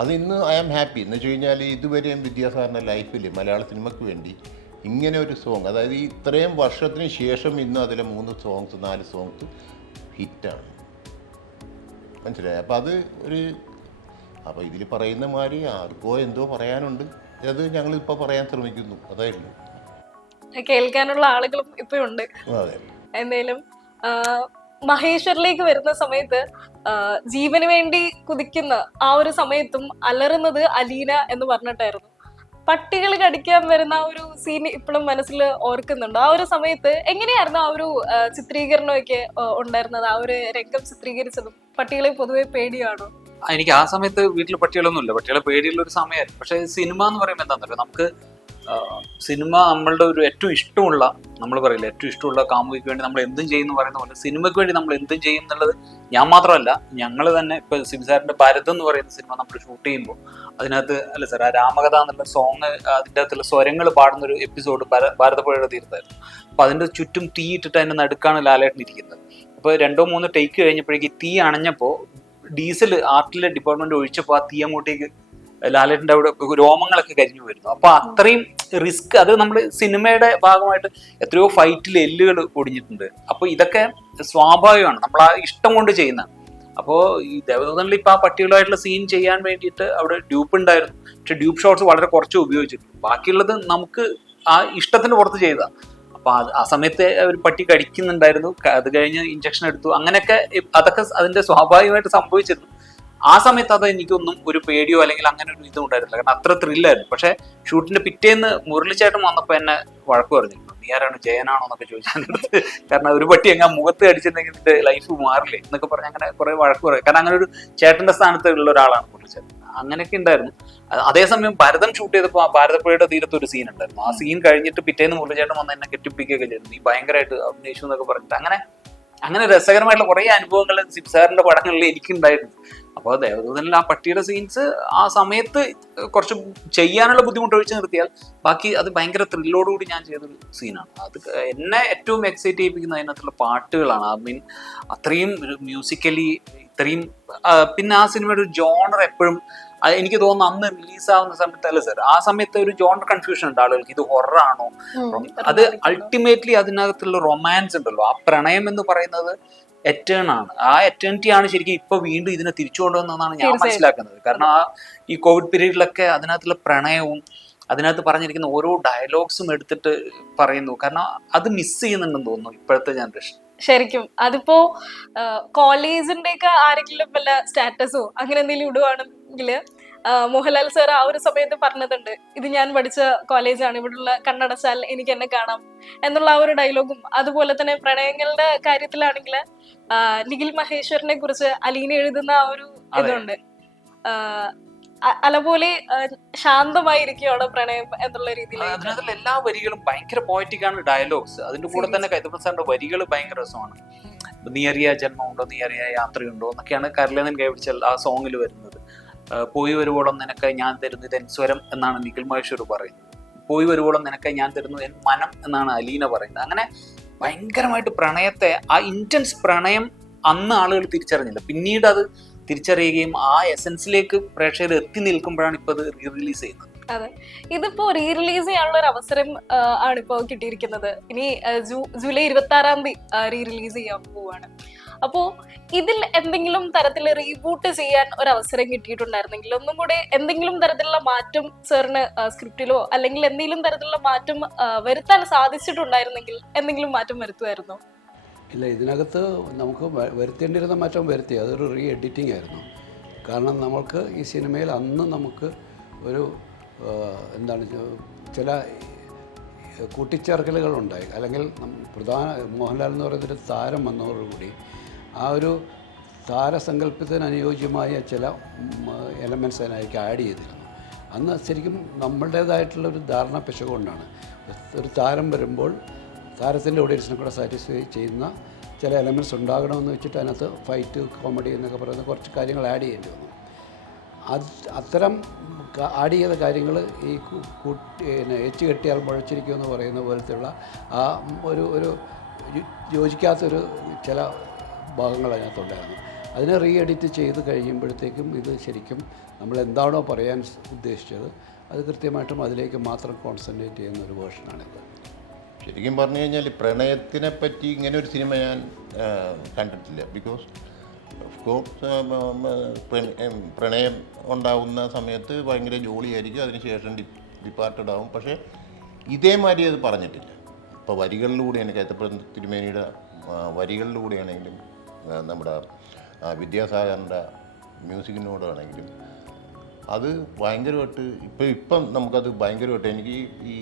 അത് ഇന്ന് ഐ ആം ഹാപ്പി എന്ന് വെച്ച് കഴിഞ്ഞാൽ ഇതുവരെയും വിദ്യാസാഗറിൻ്റെ ലൈഫിൽ മലയാള സിനിമയ്ക്ക് വേണ്ടി ഇങ്ങനെ ഒരു സോങ്, അതായത് ഇത്രയും വർഷത്തിന് ശേഷം ഇന്ന് അതിലെ 4 സോങ്സ് ഹിറ്റാണ്, മനസ്സിലായി. അപ്പോൾ അത് അപ്പോൾ ഇതിൽ പറയുന്ന മാതിരി ആർക്കോ എന്തോ പറയാനുണ്ട്, അത് ഞങ്ങളിപ്പോൾ പറയാൻ ശ്രമിക്കുന്നു, അതായിരുന്നു. കേൾക്കാനുള്ള ആളുകളും ഇപ്പൊ ഉണ്ട്. അതെ. എന്തായാലും മഹേശ്വറിലേക്ക് വരുന്ന സമയത്ത് ജീവന് വേണ്ടി കുതിക്കുന്ന ആ ഒരു സമയത്തും അലറുന്നത് അലീന എന്ന് പറഞ്ഞിട്ടായിരുന്നു. പട്ടികൾ കടിക്കാൻ വരുന്ന ആ ഒരു സീൻ ഇപ്പോഴും മനസ്സിൽ ഓർക്കുന്നുണ്ട്. ആ ഒരു സമയത്ത് എങ്ങനെയായിരുന്നു ആ ഒരു ചിത്രീകരണമൊക്കെ ഉണ്ടായിരുന്നത്? ആ ഒരു രംഗം ചിത്രീകരിച്ചതും പട്ടികളെ പൊതുവെ പേടിയാണോ? എനിക്ക് ആ സമയത്ത് വീട്ടിൽ പട്ടികളൊന്നുമില്ല, പട്ടികളെ പേടിയുള്ള ഒരു സമയമായിരുന്നു. പക്ഷെ സിനിമ എന്ന് പറയുമ്പോൾ എന്താണെന്നറിയോ, നമുക്ക് സിനിമ നമ്മളുടെ ഒരു ഏറ്റവും ഇഷ്ടമുള്ള, നമ്മൾ പറയില്ല ഏറ്റവും ഇഷ്ടമുള്ള കാമുകിക്ക് വേണ്ടി നമ്മൾ എന്തും ചെയ്യുന്ന പറയുന്ന പോലെ സിനിമയ്ക്ക് വേണ്ടി നമ്മൾ എന്തും ചെയ്യും എന്നുള്ളത് ഞാൻ മാത്രമല്ല, ഞങ്ങൾ തന്നെ ഇപ്പൊ സിബിസാറിന്റെ ഭരത് എന്ന് പറയുന്ന സിനിമ നമ്മൾ ഷൂട്ട് ചെയ്യുമ്പോൾ അതിനകത്ത് അല്ല സാർ ആ രാമകഥ എന്നുള്ള സോങ് അതിൻ്റെ അകത്തുള്ള സ്വരങ്ങൾ പാടുന്ന ഒരു എപ്പിസോഡ് ഭാരതപ്പുഴയുടെ തീർത്തായിരുന്നു. അപ്പൊ അതിന്റെ ചുറ്റും തീ ഇട്ടിട്ട് അതിന്റെ നടുക്കാണ് ലാലേട്ടൻ ഇരിക്കുന്നത്. അപ്പൊ 2-3 ടേക്ക് കഴിഞ്ഞപ്പോഴേക്ക് തീ അണഞ്ഞപ്പോൾ ഡീസൽ ആർട്ടിലെ ഡിപ്പാർട്ട്മെന്റ് ഒഴിച്ചപ്പോൾ ആ തീ അങ്ങോട്ടേക്ക് ലാലേട്ടൻ്റെ അവിടെ രോമങ്ങളൊക്കെ കരിഞ്ഞു വരുന്നു. അപ്പൊ അത്രയും റിസ്ക്, അത് നമ്മൾ സിനിമയുടെ ഭാഗമായിട്ട് എത്രയോ ഫൈറ്റിൽ എല്ലുകൾ ഒടിഞ്ഞിട്ടുണ്ട്. അപ്പൊ ഇതൊക്കെ സ്വാഭാവികമാണ്, നമ്മൾ ആ ഇഷ്ടം കൊണ്ട് ചെയ്യുന്ന. അപ്പോൾ ഈ ദേവദൂതനിൽ ഇപ്പൊ ആ പട്ടികളായിട്ടുള്ള സീൻ ചെയ്യാൻ വേണ്ടിയിട്ട് അവിടെ ഡ്യൂപ്പ് ഉണ്ടായിരുന്നു, പക്ഷെ ഡ്യൂപ്പ് ഷോട്ട്സ് വളരെ കുറച്ച് ഉപയോഗിച്ചിട്ടുണ്ട്. ബാക്കിയുള്ളത് നമുക്ക് ആ ഇഷ്ടത്തിന് പുറത്ത് ചെയ്താ. അപ്പൊ ആ സമയത്ത് ഒരു പട്ടി കടിക്കുന്നുണ്ടായിരുന്നു, അത് കഴിഞ്ഞ് ഇഞ്ചക്ഷൻ എടുത്തു, അങ്ങനെയൊക്കെ അതൊക്കെ അതിന്റെ സ്വാഭാവികമായിട്ട് സംഭവിച്ചിരുന്നു. ആ സമയത്ത് അത് എനിക്കൊന്നും ഒരു പേടിയോ അല്ലെങ്കിൽ അങ്ങനെ ഒരു ഇതും ഉണ്ടായിരുന്നില്ല, കാരണം അത്ര ത്രില്ലായിരുന്നു. പക്ഷെ ഷൂട്ടിന്റെ പിറ്റേന്ന് മുരളിച്ചേട്ടൻ വന്നപ്പോൾ എന്നെ വഴക്ക് പറഞ്ഞിരുന്നു, നീ ആരാണ് ജയനാണോ എന്നൊക്കെ ചോദിച്ചെടുത്ത്. കാരണം ഒരു പട്ടി എങ്ങനെ മുഖത്ത് കടിച്ചിട്ടുണ്ടെങ്കിൽ നിന്റെ ലൈഫ് മാറില്ലേ എന്നൊക്കെ പറഞ്ഞ് അങ്ങനെ കുറെ വഴക്ക് പറയും. കാരണം അങ്ങനെ ഒരു ചേട്ടന്റെ സ്ഥാനത്ത് ഉള്ള ഒരാളാണ് മുരളിച്ചേട്ടൻ. അങ്ങനെയൊക്കെ ഉണ്ടായിരുന്നു. അതേസമയം ഭരതം ഷൂട്ട് ചെയ്തപ്പോൾ ആ ഭാരതപ്പുഴയുടെ തീരത്ത് ഒരു സീൻ ഉണ്ടായിരുന്നു. ആ സീൻ കഴിഞ്ഞിട്ട് പിറ്റേന്ന് മുരളിച്ചേട്ടൻ വന്ന് എന്നെ കെട്ടിപ്പിക്കുകയൊക്കെ ചെയ്തു, നീ ഭയങ്കരമായിട്ട് അഭിനയിച്ചു എന്നൊക്കെ പറഞ്ഞിട്ട്. അങ്ങനെ രസകരമായിട്ടുള്ള കുറേ അനുഭവങ്ങൾ സിബ്സാറിന്റെ പടങ്ങളിൽ എനിക്കുണ്ടായിരുന്നു. അപ്പോൾ ദേവദൂതനിൽ ആ പട്ടിയുടെ സീൻസ് ആ സമയത്ത് കുറച്ച് ചെയ്യാനുള്ള ബുദ്ധിമുട്ട് ഒഴിച്ച് നിർത്തിയാൽ ബാക്കി അത് ഭയങ്കര ത്രില്ലോടുകൂടി ഞാൻ ചെയ്തൊരു സീനാണ്. അത് എന്നെ ഏറ്റവും എക്സൈറ്റ് ചെയ്യിപ്പിക്കുന്ന അതിനകത്തുള്ള പാട്ടുകളാണ്. ഐ മീൻ അത്രയും മ്യൂസിക്കലി ഇത്രയും പിന്നെ ആ സിനിമയുടെ ഒരു ജോണർ എപ്പോഴും എനിക്ക് തോന്നുന്നു അന്ന് റിലീസാവുന്ന സമയത്തല്ല സാർ, ആ സമയത്ത് ഒരു ജോണർ കൺഫ്യൂഷൻ ഉണ്ട് ആളുകൾക്ക്, ഇത് ഹൊററാണോ. അത് അൾട്ടിമേറ്റ്ലി അതിനകത്തുള്ള റൊമാൻസ് ഉണ്ടല്ലോ, ആ പ്രണയം എന്ന് പറയുന്നത് എറ്റേൺ ആണ്. ആ എറ്റേണിറ്റി ആണ് ശരിക്കും ഇപ്പൊ വീണ്ടും ഇതിനെ തിരിച്ചു കൊണ്ടുവന്നതെന്നാണ് ഞാൻ മനസ്സിലാക്കുന്നത്. കാരണം ഈ കോവിഡ് പീരീഡിലൊക്കെ അതിനകത്തുള്ള പ്രണയവും അതിനകത്ത് പറഞ്ഞിരിക്കുന്ന ഓരോ ഡയലോഗ്സും എടുത്തിട്ട് പറയുന്നു. കാരണം അത് മിസ് ചെയ്യുന്നുണ്ടെന്ന് തോന്നുന്നു ഇപ്പോഴത്തെ ജനറേഷൻ. ശരിക്കും അതിപ്പോ കോളേജിന്റെ ഒക്കെ ആരെങ്കിലും വല്ല സ്റ്റാറ്റസോ അങ്ങനെ എന്തെങ്കിലും ഇടുവാണെങ്കിൽ മോഹൻലാൽ സാർ ആ ഒരു സമയത്ത് പറഞ്ഞതുണ്ട്, ഇത് ഞാൻ പഠിച്ച കോളേജാണ്, ഇവിടെയുള്ള കണ്ണടച്ചാൽ എനിക്ക് എന്നെ കാണാം എന്നുള്ള ആ ഒരു ഡയലോഗും. അതുപോലെ തന്നെ പ്രണയങ്ങളുടെ കാര്യത്തിലാണെങ്കിൽ നിഖിൽ മഹേശ്വരനെ കുറിച്ച് അലീന എഴുതുന്ന ആ ഒരു ഇതുണ്ട്, അല പോലെ ശാന്തമായിരിക്കുകയാണ് പ്രണയം എന്നുള്ള രീതിയിൽ. അതിനകത്തുള്ള എല്ലാ വരികളും ഭയങ്കര പോയറ്റിക് ആണ്, ഡയലോഗ്സ്. അതിന്റെ കൂടെ തന്നെ കൈതപ്രസാദിന്റെ വരികൾ ഭയങ്കര രസമാണ്. നീ അറിയ ജന്മമുണ്ടോ, നീ അറിയ യാത്രയുണ്ടോ എന്നൊക്കെയാണ് കരളേനൻ കൈപിടിച്ച ആ സോങ്ങിൽ വരുന്നത്. പോയി വരുവോളം നിനക്ക് ഞാൻ തരുന്നു ഇത് സ്വരം എന്നാണ് നിഖിൽ മഹേശ്വർ പറയുന്നത്. പോയി വരുവോളം നിനക്ക് ഞാൻ തരുന്നു എൻ മനം എന്നാണ് അലീന പറയുന്നത്. അങ്ങനെ ഭയങ്കരമായിട്ട് പ്രണയത്തെ, ആ ഇന്റൻസ് പ്രണയം അന്ന് ആളുകൾ തിരിച്ചറിഞ്ഞില്ല, പിന്നീട് അത് തിരിച്ചറിയുകയും ആ എസൻസിലേക്ക് പ്രേക്ഷകർ എത്തി നിൽക്കുമ്പോഴാണ് ഇപ്പൊ അത് റീ റിലീസ് ചെയ്യുന്നത്. അതെ, ഇതിപ്പോ റീ റിലീസ് ചെയ്യാനുള്ള ഒരു അവസരം ആണ് ഇപ്പോ കിട്ടിയിരിക്കുന്നത്. ഇനി ജൂലൈ 26 റീ റിലീസ് ചെയ്യാൻ പോവാണ്. അപ്പോ ഇതിൽ എന്തെങ്കിലും തരത്തിൽ റീബൂട്ട് ചെയ്യാൻ ഒരു അവസരം കിട്ടിയിട്ടുണ്ടായിരുന്നെങ്കിൽ, ഒന്നും കൂടെ എന്തെങ്കിലും തരത്തിലുള്ള മാറ്റം സാറിന് സ്ക്രിപ്റ്റിലോ അല്ലെങ്കിൽ എന്തെങ്കിലും തരത്തിലുള്ള മാറ്റം വരുത്താൻ സാധിച്ചിട്ടുണ്ടായിരുന്നെങ്കിൽ എന്തെങ്കിലും മാറ്റം വരുത്തുമായിരുന്നോ? ഇല്ല, ഇതിനകത്ത് നമുക്ക് വരുത്തേണ്ടിയിരുന്ന മാറ്റം വരുത്തി. അതൊരു റീ എഡിറ്റിംഗ് ആയിരുന്നു. കാരണം നമ്മൾക്ക് ഈ സിനിമയിൽ അന്ന് നമുക്ക് ഒരു എന്താണ് ചില കൂട്ടിച്ചേർക്കലുകളുണ്ടായി. അല്ലെങ്കിൽ പ്രധാന മോഹൻലാൽ എന്ന് പറയുന്നൊരു താരം വന്നതോടുകൂടി ആ ഒരു താരസങ്കല്പത്തിന് അനുയോജ്യമായ ചില എലമെൻറ്റ്സ് അതിനായിരിക്കും ആഡ് ചെയ്തിരുന്നു. അന്ന് ശരിക്കും നമ്മളുടേതായിട്ടുള്ളൊരു ധാരണ പിശകുകൊണ്ടാണ്. ഒരു താരം വരുമ്പോൾ താരത്തിൻ്റെ ഓഡിയൻസിനെ കൂടെ സാറ്റിസ്ഫൈ ചെയ്യുന്ന ചില എലമെൻറ്റ്സ് ഉണ്ടാകണമെന്ന് വെച്ചിട്ട് അതിനകത്ത് ഫൈറ്റ്, കോമഡി എന്നൊക്കെ പറയുന്ന കുറച്ച് കാര്യങ്ങൾ ആഡ് ചെയ്യേണ്ടി വന്നു. അത്തരം ആഡ് ചെയ്ത കാര്യങ്ങൾ ഈ എച്ച് കെട്ടിയാൽ മുഴച്ചിരിക്കുമെന്ന് പറയുന്ന പോലത്തെയുള്ള ആ ഒരു യോജിക്കാത്തൊരു ചില ഭാഗങ്ങൾ അതിനകത്തുണ്ടായിരുന്നു. അതിനെ റീ എഡിറ്റ് ചെയ്ത് കഴിയുമ്പോഴത്തേക്കും ഇത് ശരിക്കും നമ്മൾ എന്താണോ പറയാൻ ഉദ്ദേശിച്ചത് അത് കൃത്യമായിട്ടും അതിലേക്ക് മാത്രം കോൺസെൻട്രേറ്റ് ചെയ്യുന്ന ഒരു വേർഷനാണിത്. ശരിക്കും പറഞ്ഞു കഴിഞ്ഞാൽ പ്രണയത്തിനെ പറ്റി ഇങ്ങനെ ഒരു സിനിമ ഞാൻ കണ്ടിട്ടില്ല. ബിക്കോസ് ഓഫ് കോഴ്സ് പ്രണയം ഉണ്ടാകുന്ന സമയത്ത് ഭയങ്കര ജോളിയായിരിക്കും, അതിനുശേഷം ഡിപ്പാർട്ടഡ് ആവും. പക്ഷേ ഇതേമാതിരി അത് പറഞ്ഞിട്ടില്ല. ഇപ്പോൾ വരികളിലൂടെയാണ് കൈതപ്രം തിരുമേനിയുടെ വരികളിലൂടെയാണെങ്കിലും നമ്മുടെ വിദ്യാസാഗറിൻ്റെ മ്യൂസിക്കിനോടാണെങ്കിലും അത് ഭയങ്കരമായിട്ട് ഇപ്പം നമുക്കത് ഭയങ്കരമായിട്ട് എനിക്ക് ഈ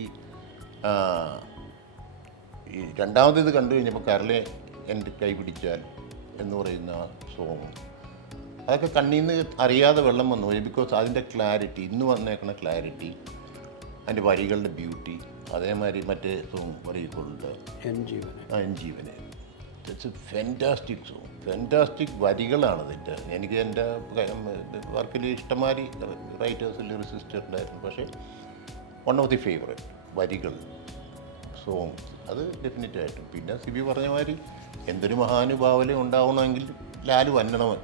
രണ്ടാമത് കണ്ടു കഴിഞ്ഞപ്പോൾ കരളെ എൻ്റെ കൈ പിടിച്ചാൽ എന്ന് പറയുന്ന സോങ് അതൊക്കെ കണ്ണീന്ന് അറിയാതെ വെള്ളം വന്നു പോയി. ബിക്കോസ് അതിൻ്റെ ക്ലാരിറ്റി, ഇന്ന് വന്നേക്കുന്ന ക്ലാരിറ്റി, അതിൻ്റെ വരികളുടെ ബ്യൂട്ടി, അതേമാതിരി മറ്റേ സോങ് പറയുന്നുണ്ട് എൻ ജീവനെ. It's A fantastic song, fantastic വരികളാണ് ഇതിൻ്റെ. എനിക്ക് എൻ്റെ വർക്കിൽ ഇഷ്ടംമാതിരി റൈറ്റേഴ്സിൽ ഒരു സിസ്റ്റർ ഉണ്ടായിരുന്നു. പക്ഷേ വൺ ഓഫ് ദി ഫേവറേറ്റ് വരികൾ, സോങ് അത് ഡെഫിനറ്റായിട്ടും. പിന്നെ സിബി പറഞ്ഞ മാതിരി എന്തൊരു മഹാനുഭാവന ഉണ്ടാവണമെങ്കിൽ ലാല്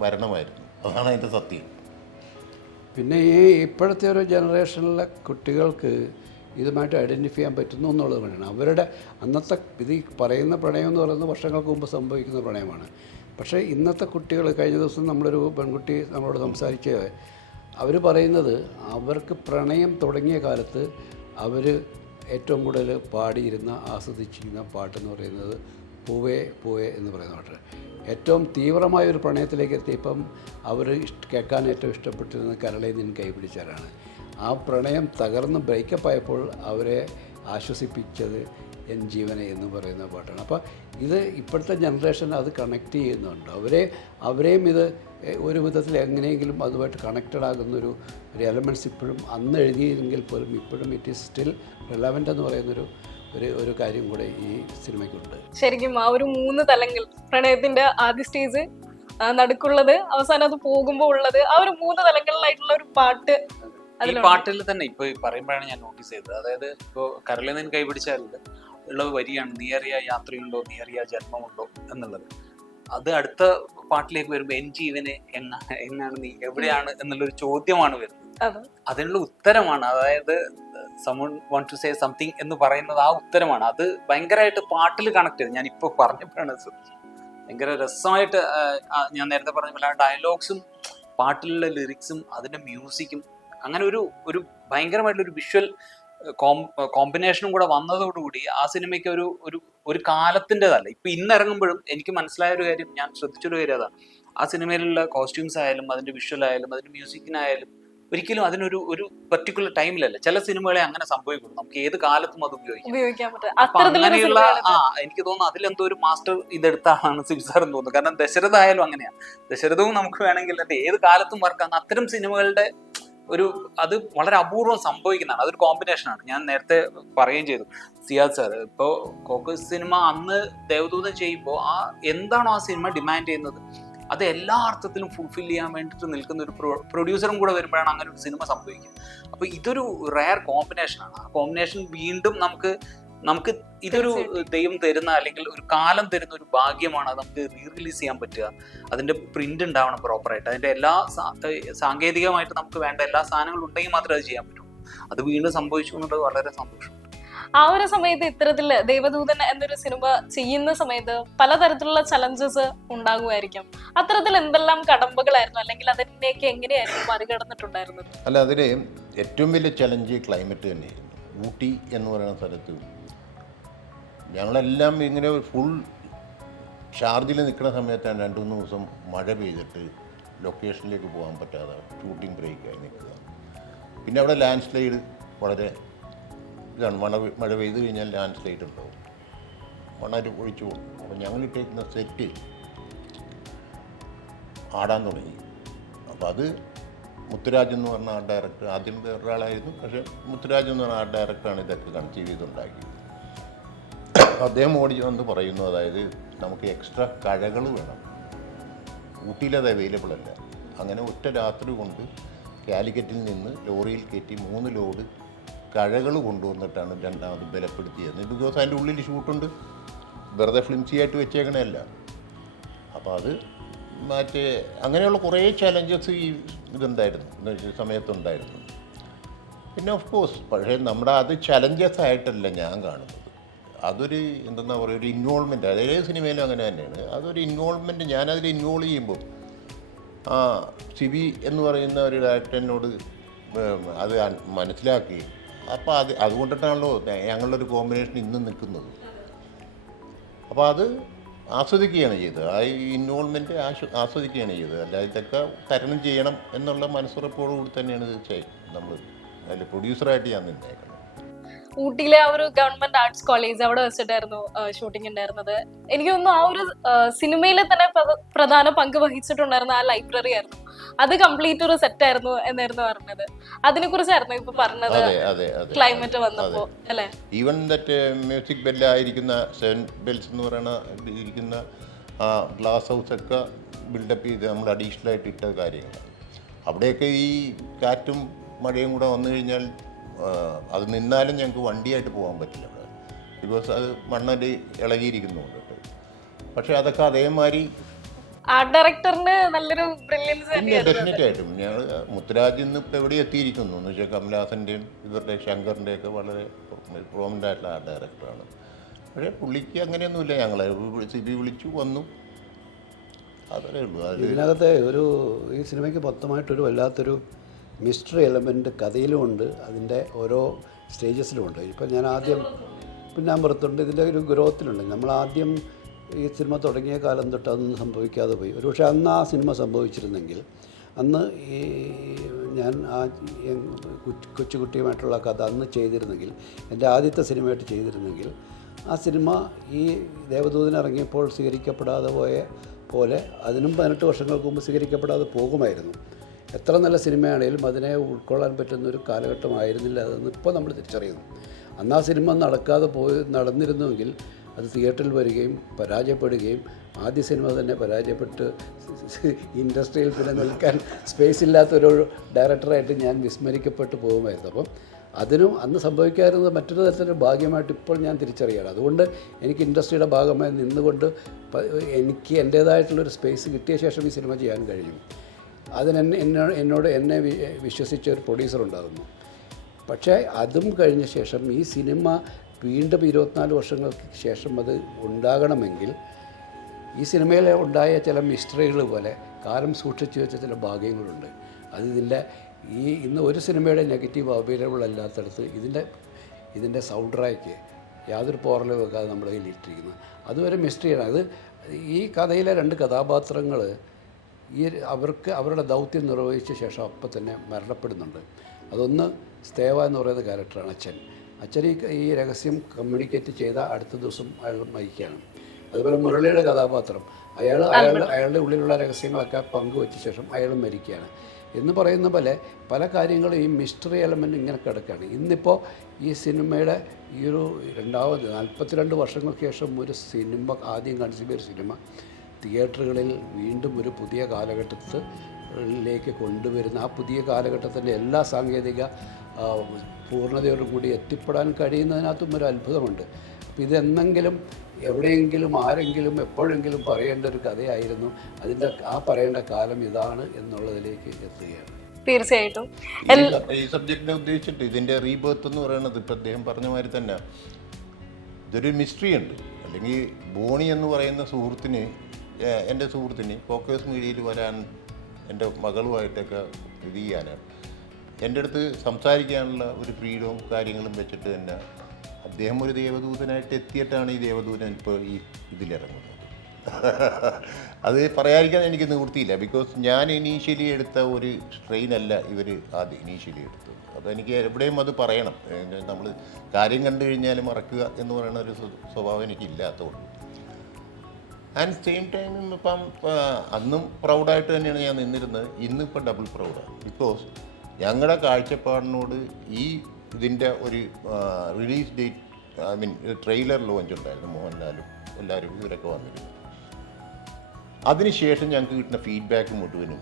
വരണമായിരുന്നു. അതാണ് അതിൻ്റെ സത്യം. പിന്നെ ഈ ഇപ്പോഴത്തെ ഒരു ജനറേഷനിലെ കുട്ടികൾക്ക് ഇതുമായിട്ട് ഐഡൻറ്റിഫൈ ചെയ്യാൻ പറ്റുന്നു എന്നുള്ളത് വേണം. അവരുടെ അന്നത്തെ ഇത് പറയുന്ന പ്രണയം എന്ന് പറയുന്നത് വർഷങ്ങൾക്ക് മുമ്പ് സംഭവിക്കുന്ന പ്രണയമാണ്. പക്ഷേ ഇന്നത്തെ കുട്ടികൾ, കഴിഞ്ഞ ദിവസം നമ്മളൊരു പെൺകുട്ടി നമ്മളോട് സംസാരിച്ച് അവർ പറയുന്നത് അവർക്ക് പ്രണയം തുടങ്ങിയ കാലത്ത് അവർ ഏറ്റവും കൂടുതൽ പാടിയിരുന്ന ആസ്വദിച്ചിരുന്ന പാട്ടെന്ന് പറയുന്നത് പൂവേ പൂവേ എന്ന് പറയുന്ന പാട്ട്. ഏറ്റവും തീവ്രമായൊരു പ്രണയത്തിലേക്ക് എത്തിയപ്പം അവർ കേൾക്കാൻ ഏറ്റവും ഇഷ്ടപ്പെട്ടിരുന്നത് കരളെ നിൻ കൈപിടിച്ചാലാണ്. ആ പ്രണയം തകർന്ന് ബ്രേക്കപ്പ് ആയപ്പോൾ അവരെ ആശ്വസിപ്പിച്ചത് എൻ ജീവനെ എന്ന് പറയുന്ന പാട്ടാണ്. അപ്പോൾ ഇത് ഇപ്പോഴത്തെ ജനറേഷൻ അത് കണക്ട് ചെയ്യുന്നുണ്ട്. അവരെയും ഇത് ഒരു വിധത്തിൽ എങ്ങനെയെങ്കിലും അതുമായിട്ട് കണക്റ്റഡ് ആകുന്നൊരു എലമെൻറ്റ്സ് ഇപ്പോഴും അന്ന് എഴുതിയെങ്കിൽ പോലും ഇപ്പോഴും ഇറ്റ് ഈസ് സ്റ്റിൽ റിലവൻ്റ് എന്ന് പറയുന്നൊരു ഒരു കാര്യം കൂടെ ഈ സിനിമയ്ക്കുണ്ട്. ശരിക്കും ആ ഒരു 3 തലങ്ങൾ, പ്രണയത്തിന്റെ ആദ്യ സ്റ്റേജ്, നടുക്കുള്ളത്, അവസാനം അത് പോകുമ്പോൾ ഉള്ളത്, ആ ഒരു 3 തലങ്ങളിലായിട്ടുള്ള ഒരു പാട്ട് ഈ പാട്ടിൽ തന്നെ ഇപ്പൊ പറയുമ്പോഴാണ് ഞാൻ നോട്ടീസ് ചെയ്തത്. അതായത് ഇപ്പോ കരളിൽ നിന്ന് കൈപിടിച്ചാൽ ഉള്ള വരിയാണ് നീ അറിയ യാത്രയുണ്ടോ നീ അറിയ ജന്മമുണ്ടോ എന്നുള്ളത്. അത് അടുത്ത പാട്ടിലേക്ക് വരുമ്പോൾ എൻ ജീവനെ എന്നാണ് നീ എവിടെയാണ് എന്നുള്ളൊരു ചോദ്യമാണ് വരുന്നത്. അതിനുള്ള ഉത്തരമാണ്, അതായത് someone want to say something എന്ന് പറയുന്നത് ആ ഉത്തരമാണ്. അത് ഭയങ്കരമായിട്ട് പാട്ടിൽ കണക്ട് ചെയ്ത് ഞാൻ ഇപ്പൊ പറഞ്ഞപ്പോഴാണ് ഭയങ്കര രസമായിട്ട്. ഞാൻ നേരത്തെ പറഞ്ഞ പോലെ ഡയലോഗ്സും പാട്ടിലുള്ള ലിറിക്സും അതിന്റെ മ്യൂസിക്കും അങ്ങനെ ഒരു ഭയങ്കരമായിട്ടുള്ളൊരു വിഷ്വൽ കോമ്പിനേഷനും കൂടെ വന്നതോടുകൂടി ആ സിനിമയ്ക്ക് ഒരു കാലത്തിൻ്റെതല്ല. ഇപ്പൊ ഇന്നിറങ്ങുമ്പോഴും എനിക്ക് മനസ്സിലായ ഒരു കാര്യം, ഞാൻ ശ്രദ്ധിച്ചൊരു കാര്യം അതാണ്, ആ സിനിമയിലുള്ള കോസ്റ്റ്യൂംസ് ആയാലും അതിന്റെ വിഷ്വൽ ആയാലും അതിന്റെ മ്യൂസിക്കിനായാലും ഒരിക്കലും അതിനൊരു പെർട്ടിക്കുലർ ടൈമിലല്ല. ചില സിനിമകളെ അങ്ങനെ സംഭവിക്കും, നമുക്ക് ഏത് കാലത്തും അത് ഉപയോഗിക്കാം. അങ്ങനെയുള്ള എനിക്ക് തോന്നുന്നു അതിലെന്തോ ഒരു മാസ്റ്റർ ഇതെടുത്താണ് സിബിസാർ എന്ന് തോന്നുന്നു. കാരണം ദശരഥ ആയാലും അങ്ങനെയാണ്. ദശരഥവും നമുക്ക് വേണമെങ്കിൽ ഏത് കാലത്തും വർക്കാണ്. അത്തരം സിനിമകളുടെ അത് വളരെ അപൂർവം സംഭവിക്കുന്നതാണ്. അതൊരു കോമ്പിനേഷനാണ്. ഞാൻ നേരത്തെ പറയുകയും ചെയ്തു, സിയാദ് സാർ ഇപ്പോൾ കോക്കസ് സിനിമ അന്ന് ദേവദൂതൻ ചെയ്യുമ്പോൾ എന്താണോ ആ സിനിമ ഡിമാൻഡ് ചെയ്യുന്നത് അത് എല്ലാ അർത്ഥത്തിലും ഫുൾഫിൽ ചെയ്യാൻ വേണ്ടിയിട്ട് നിൽക്കുന്ന ഒരു പ്രൊഡ്യൂസറും കൂടെ വരുമ്പോഴാണ് അങ്ങനെ ഒരു സിനിമ സംഭവിക്കുക. അപ്പോൾ ഇതൊരു റയർ കോമ്പിനേഷനാണ്. ആ കോമ്പിനേഷൻ വീണ്ടും നമുക്ക് ഇതൊരു ദൈവം തരുന്ന അല്ലെങ്കിൽ ഒരു കാലം തരുന്ന ഒരു ഭാഗ്യമാണ്. അത് നമുക്ക് റിലീസ് ചെയ്യാൻ പറ്റുക, അതിന്റെ പ്രിന്റ് ഉണ്ടാവണം പ്രോപ്പറായിട്ട്, അതിന്റെ എല്ലാ സാങ്കേതികമായിട്ട് നമുക്ക് വേണ്ട എല്ലാ സാധനങ്ങളും ഉണ്ടെങ്കിൽ മാത്രമേ അത് ചെയ്യാൻ പറ്റൂ. അത് വീണ്ടും സംഭവിച്ചു എന്നുള്ളത് വളരെ സന്തോഷം. ആ ഒരു സമയത്ത് ഇത്തരത്തില് ദേവദൂതൻ എന്നൊരു സിനിമ ചെയ്യുന്ന സമയത്ത് പലതരത്തിലുള്ള ചലഞ്ചസ് ഉണ്ടാകുമായിരിക്കും. അത്തരത്തിൽ എന്തെല്ലാം കടമ്പകളായിരുന്നു, അല്ലെങ്കിൽ അതിനെയൊക്കെ എങ്ങനെയായിരുന്നു മറികടന്നിട്ടുണ്ടായിരുന്നത്? അല്ല, അതിന് ഏറ്റവും വലിയ ചലഞ്ച് ക്ലൈമറ്റ് തന്നെയായിരുന്നു. ഊട്ടി എന്ന് പറയുന്ന സ്ഥലത്ത് ഞങ്ങളെല്ലാം ഇങ്ങനെ ഫുൾ ഷാർജിൽ നിൽക്കുന്ന സമയത്താണ് 2-3 ദിവസം മഴ പെയ്തിട്ട് ലൊക്കേഷനിലേക്ക് പോകാൻ പറ്റാതെ ഷൂട്ടിംഗ് ബ്രേക്കായി നിൽക്കുക. പിന്നെ അവിടെ ലാൻഡ് സ്ലൈഡ് വളരെ ഇതാണ്. മഴ പെയ്ത് കഴിഞ്ഞാൽ ലാൻഡ് സ്ലൈഡ് ഉണ്ടാവും, മണൽ ഒഴിച്ചു പോകും. അപ്പോൾ ഞങ്ങൾ ഇട്ടേക്കുന്ന സെറ്റ് ആടാൻ തുടങ്ങി. അപ്പോൾ അത് മുത്തുരാജ് എന്ന് പറഞ്ഞ ആർട്ട് ഡയറക്ടർ, ആദ്യം വേറൊരാളായിരുന്നു, പക്ഷേ മുത്തുരാജ് എന്ന് പറഞ്ഞ ആർട്ട് ഡയറക്ടറാണ് ഇതൊക്കെ കൺസീവ് ചെയ്തുണ്ടാക്കിയത്. അദ്ദേഹം ഓടി വന്ന് പറയുന്നു, അതായത് നമുക്ക് എക്സ്ട്രാ കഴകൾ വേണം, ഊട്ടിയിലത് അവൈലബിൾ അല്ല. അങ്ങനെ ഒറ്റ രാത്രി കൊണ്ട് കാലിക്കറ്റിൽ നിന്ന് ലോറിയിൽ കയറ്റി 3 ലോഡ് കഴകൾ കൊണ്ടുവന്നിട്ടാണ് രണ്ടാമത് ബലപ്പെടുത്തിയത്. ബിക്കോസ് അതിൻ്റെ ഉള്ളിൽ ഷൂട്ടുണ്ട്, വെറുതെ ഫ്ലിംസി ആയിട്ട് വെച്ചേക്കണമല്ല. അപ്പോൾ അത് അങ്ങനെയുള്ള കുറേ ചലഞ്ചസ് ഈ ഇതുണ്ടായിരുന്നു, സമയത്തുണ്ടായിരുന്നു. പിന്നെ ഓഫ് കോഴ്സ്, പക്ഷേ നമ്മുടെ അത് ചലഞ്ചസ് ആയിട്ടല്ല ഞാൻ കാണുന്നത്. അതൊരു എന്താ പറയുക, ഒരു ഇൻവോൾവ്മെൻറ്റ്. അതേ സിനിമയിലും അങ്ങനെ തന്നെയാണ്. അതൊരു ഇൻവോൾവ്മെൻറ്റ്. ഞാനതിൽ ഇൻവോൾവ് ചെയ്യുമ്പോൾ സിബി എന്ന് പറയുന്ന ഒരു ഡയറക്ടറിനോട് അത് മനസ്സിലാക്കി. അപ്പോൾ അതുകൊണ്ടിട്ടാണല്ലോ ഞങ്ങളൊരു കോമ്പിനേഷൻ ഇന്നും നിൽക്കുന്നത്. അപ്പോൾ അത് ആസ്വദിക്കുകയാണ് ചെയ്തത്. ആ ഇൻവോൾവ്മെൻറ്റ് ആസ്വദിക്കുകയാണ് ചെയ്തത്. അല്ലാതെ ഇതൊക്കെ തരണം ചെയ്യണം എന്നുള്ള മനസ്സുറപ്പോടുകൂടി തന്നെയാണ് തീർച്ചയായും നമ്മൾ അതിൽ പ്രൊഡ്യൂസറായിട്ട് ഞാൻ നിന്നേക്കുന്നത്. ഊട്ടിയിലെ ആ ഒരു ഗവൺമെന്റ് ആർട്സ് കോളേജ്, അവിടെ വെച്ചിട്ടായിരുന്നു ഷൂട്ടിംഗ് ഉണ്ടായിരുന്നത്. എനിക്ക് തോന്നുന്നു ആ ഒരു സിനിമയിലെ തന്നെ പ്രധാന പങ്ക് വഹിച്ചിട്ടുണ്ടായിരുന്ന ആ ലൈബ്രറി ആയിരുന്നു. അത് കംപ്ലീറ്റ് ഒരു സെറ്റ് ആയിരുന്നു എന്നായിരുന്നു പറഞ്ഞത്. അതിനെ കുറിച്ചായിരുന്നു ഇപ്പൊ പറഞ്ഞത്, ക്ലൈമറ്റ് വന്നപ്പോ അല്ലെ? ഈവൻ ദറ്റ് മ്യൂസിക് ബെല്ലായിരിക്കുന്ന 7 ബെൽസ് എന്ന് പറയുന്ന ഇരിക്കുന്ന ആ ഗ്ലാസ് ഹൗസ് ഒക്കെ ബിൽഡപ്പ് ചെയ്ത് നമ്മൾ അഡീഷണൽ ആയിട്ട് ഇട്ട കാര്യങ്ങളാണ്. അവിടെയൊക്കെ ഈ കാറ്റും മഴയും കൂടെ വന്നു കഴിഞ്ഞാൽ അത് നിന്നാലും ഞങ്ങൾക്ക് വണ്ടിയായിട്ട് പോകാൻ പറ്റില്ല അവിടെ, ബിക്കോസ് അത് മണ്ണല് ഇളകിയിരിക്കുന്നുണ്ട്. പക്ഷെ അതൊക്കെ അതേമാതിരി ആർട്ട് ഡയറക്ടറിന് നല്ലൊരു ബ്രില്യൻസ്. ഡെഫിനറ്റ് ആയിട്ടും ഞങ്ങൾ മുത്തുരാജ് ഇന്ന് ഇപ്പോൾ എവിടെ എത്തിയിരിക്കുന്നു എന്ന് വെച്ചാൽ കമലഹാസൻ്റെയും ഇവരുടെ ശങ്കറിൻ്റെയൊക്കെ വളരെ പ്രോമിനൻ്റ് ആയിട്ടുള്ള ആർട്ട് ഡയറക്ടറാണ്. പക്ഷേ പുള്ളിക്ക് അങ്ങനെയൊന്നുമില്ല. ഞങ്ങളെ സിബി വിളിച്ചു വന്നു, അതേ ഉള്ളൂ. ഇതിനകത്തെ ഈ സിനിമയ്ക്ക് മൊത്തമായിട്ടൊരു വല്ലാത്തൊരു മിസ്റ്ററി എലമെൻറ്റ് കഥയിലുമുണ്ട്, അതിൻ്റെ ഓരോ സ്റ്റേജസിലുമുണ്ട്. ഇപ്പം ഞാൻ ആദ്യം പിന്നാമ്പുറത്തുണ്ട്, ഇതിൻ്റെ ഒരു ഗ്രോത്തിലുണ്ട്. നമ്മളാദ്യം ഈ സിനിമ തുടങ്ങിയ കാലം തൊട്ട് അതൊന്നും സംഭവിക്കാതെ പോയി. ഒരുപക്ഷെ അന്ന് ആ സിനിമ സംഭവിച്ചിരുന്നെങ്കിൽ, അന്ന് ഈ ഞാൻ ആ കൊച്ചുകുട്ടിയുമായിട്ടുള്ള കഥ അന്ന് ചെയ്തിരുന്നെങ്കിൽ, എൻ്റെ ആദ്യത്തെ സിനിമയായിട്ട് ചെയ്തിരുന്നെങ്കിൽ, ആ സിനിമ ഈ ദേവദൂതൻ ഇറങ്ങിയപ്പോൾ സ്വീകരിക്കപ്പെടാതെ പോലെ അതിനും 18 വർഷങ്ങൾക്ക് മുമ്പ് സ്വീകരിക്കപ്പെടാതെ പോകുമായിരുന്നു. എത്ര നല്ല സിനിമയാണെങ്കിലും അതിനെ ഉൾക്കൊള്ളാൻ പറ്റുന്നൊരു കാലഘട്ടമായിരുന്നില്ല അതെന്ന് ഇപ്പോൾ നമ്മൾ തിരിച്ചറിയുന്നു. അന്ന് ആ സിനിമ നടന്നിരുന്നുവെങ്കിൽ അത് തിയേറ്ററിൽ വരികയും പരാജയപ്പെടുകയും ആദ്യ സിനിമ തന്നെ പരാജയപ്പെട്ട് ഇൻഡസ്ട്രിയിൽ പിന്നെ നിൽക്കാൻ സ്പേസ് ഇല്ലാത്തൊരു ഡയറക്ടറായിട്ട് ഞാൻ വിസ്മരിക്കപ്പെട്ടു പോകുമായിരുന്നു. അപ്പം അതിനും അന്ന് സംഭവിക്കാതിരുന്നത് മറ്റൊരു തരത്തിലൊരു ഭാഗ്യമായിട്ട് ഇപ്പോൾ ഞാൻ തിരിച്ചറിയുകയാണ്. അതുകൊണ്ട് എനിക്ക് ഇൻഡസ്ട്രിയുടെ ഭാഗമായി നിന്നുകൊണ്ട് എനിക്ക് എൻ്റേതായിട്ടുള്ളൊരു സ്പേസ് കിട്ടിയ ശേഷം ഈ സിനിമ ചെയ്യാൻ കഴിയും. എന്നെ വിശ്വസിച്ച ഒരു പ്രൊഡ്യൂസർ ഉണ്ടാകുന്നു. പക്ഷേ അതും കഴിഞ്ഞ ശേഷം ഈ സിനിമ വീണ്ടും 24 വർഷങ്ങൾക്ക് ശേഷം അത് ഉണ്ടാകണമെങ്കിൽ ഈ സിനിമയിൽ ഉണ്ടായ ചില മിസ്റ്ററികൾ പോലെ കാലം സൂക്ഷിച്ചു വെച്ച ചില ഭാഗ്യങ്ങളുണ്ട്. അത് ഇന്ന് ഒരു സിനിമയുടെ നെഗറ്റീവ് അവൈലബിൾ അല്ലാത്തടത്ത് ഇതിൻ്റെ സൗണ്ട് ട്രാക്ക് യാതൊരു പോറലും വെക്കാതെ നമ്മുടെ കയ്യിൽ ഇട്ടിരിക്കുന്നത് അതുവരെ മിസ്റ്ററിയാണ്. അത് ഈ കഥയിലെ 2 കഥാപാത്രങ്ങൾ അവരുടെ ദൗത്യം നിർവഹിച്ച ശേഷം അപ്പം തന്നെ മരണപ്പെടുന്നുണ്ട്. അതൊന്ന് സ്തേവ എന്ന് പറയുന്ന ക്യാരക്ടറാണ് അച്ഛൻ ഈ രഹസ്യം കമ്മ്യൂണിക്കേറ്റ് ചെയ്ത അടുത്ത ദിവസം അയാൾ മരിക്കുകയാണ്. അതുപോലെ മുരളിയുടെ കഥാപാത്രം അയാളുടെ ഉള്ളിലുള്ള രഹസ്യങ്ങളൊക്കെ പങ്കുവച്ച ശേഷം അയാൾ മരിക്കുകയാണ് എന്ന് പറയുന്ന പോലെ പല കാര്യങ്ങളും ഈ മിസ്റ്ററി എലമെൻ്റ് ഇങ്ങനെ കിടക്കുകയാണ്. ഇന്നിപ്പോൾ ഈ സിനിമയുടെ ഈ ഒരു 42 വർഷങ്ങൾക്ക് ശേഷം ഒരു സിനിമ ആദ്യം കാണിച്ച ഒരു സിനിമ തിയേറ്ററുകളിൽ വീണ്ടും ഒരു പുതിയ കാലഘട്ടത്തിലേക്ക് കൊണ്ടുവരുന്ന ആ പുതിയ കാലഘട്ടത്തിൻ്റെ എല്ലാ സാങ്കേതിക പൂർണ്ണതയോടും കൂടി എത്തിപ്പെടാൻ കഴിയുന്നതിനകത്തും ഒരു അത്ഭുതമുണ്ട്. അപ്പോൾ ഇതെന്നെങ്കിലും എവിടെയെങ്കിലും ആരെങ്കിലും എപ്പോഴെങ്കിലും പറയേണ്ട ഒരു കഥയായിരുന്നു. ആ പറയേണ്ട കാലം ഇതാണ് എന്നുള്ളതിലേക്ക് എത്തുകയാണ്. തീർച്ചയായിട്ടും ഈ സബ്ജക്റ്റിനെ ഉദ്ദേശിച്ചിട്ട് ഇതിൻ്റെ റീബർത്ത് എന്ന് പറയുന്നത് ഇപ്പം അദ്ദേഹം പറഞ്ഞ മാതിരി തന്നെ ഇതൊരു മിസ്റ്ററി ഉണ്ട്. അല്ലെങ്കിൽ ബോണി എന്ന് പറയുന്ന എൻ്റെ സുഹൃത്തിന് ഫോക്കസ് മീഡിയയിൽ വരാൻ എൻ്റെ മകളുമായിട്ടൊക്കെ ഇത് ചെയ്യാനാണ് എൻ്റെ അടുത്ത് സംസാരിക്കാനുള്ള ഒരു ഫ്രീഡവും കാര്യങ്ങളും വെച്ചിട്ട് തന്നെ അദ്ദേഹം ഒരു ദേവദൂതനായിട്ട് എത്തിയിട്ടാണ് ഈ ദേവദൂതൻ ഇപ്പോൾ ഈ ഇതിലിറങ്ങുന്നത്. അത് പറയാതിരിക്കാൻ എനിക്ക് നിവൃത്തിയില്ല. ബിക്കോസ് ഞാൻ ഇനീഷ്യലി എടുത്ത ഒരു സ്ട്രെയിനല്ല ഇവർ ആദ്യം ഇനീഷ്യലി എടുത്തത്. അപ്പോൾ എനിക്ക് എവിടെയും അത് പറയണം. നമ്മൾ കാര്യം കണ്ടു കഴിഞ്ഞാൽ മറക്കുക എന്ന് പറയുന്ന ഒരു സ്വഭാവം എനിക്കില്ലാത്തതുകൊണ്ട്. ആൻഡ് സെയിം ടൈം ഇപ്പം അന്നും പ്രൗഡായിട്ട് തന്നെയാണ് ഞാൻ നിന്നിരുന്നത്. ഇന്നിപ്പോൾ ഡബിൾ പ്രൗഡാണ്. ബിക്കോസ് ഞങ്ങളുടെ കാഴ്ചപ്പാടിനോട് ഇതിൻ്റെ ഒരു റിലീസ് ഡേറ്റ് ട്രെയിലർ ലോഞ്ച് ഉണ്ടായിരുന്നു. മോഹൻലാലും എല്ലാവരും ഇവരൊക്കെ വന്നിരുന്നു. അതിനുശേഷം ഞങ്ങൾക്ക് കിട്ടുന്ന ഫീഡ്ബാക്ക് മുഴുവനും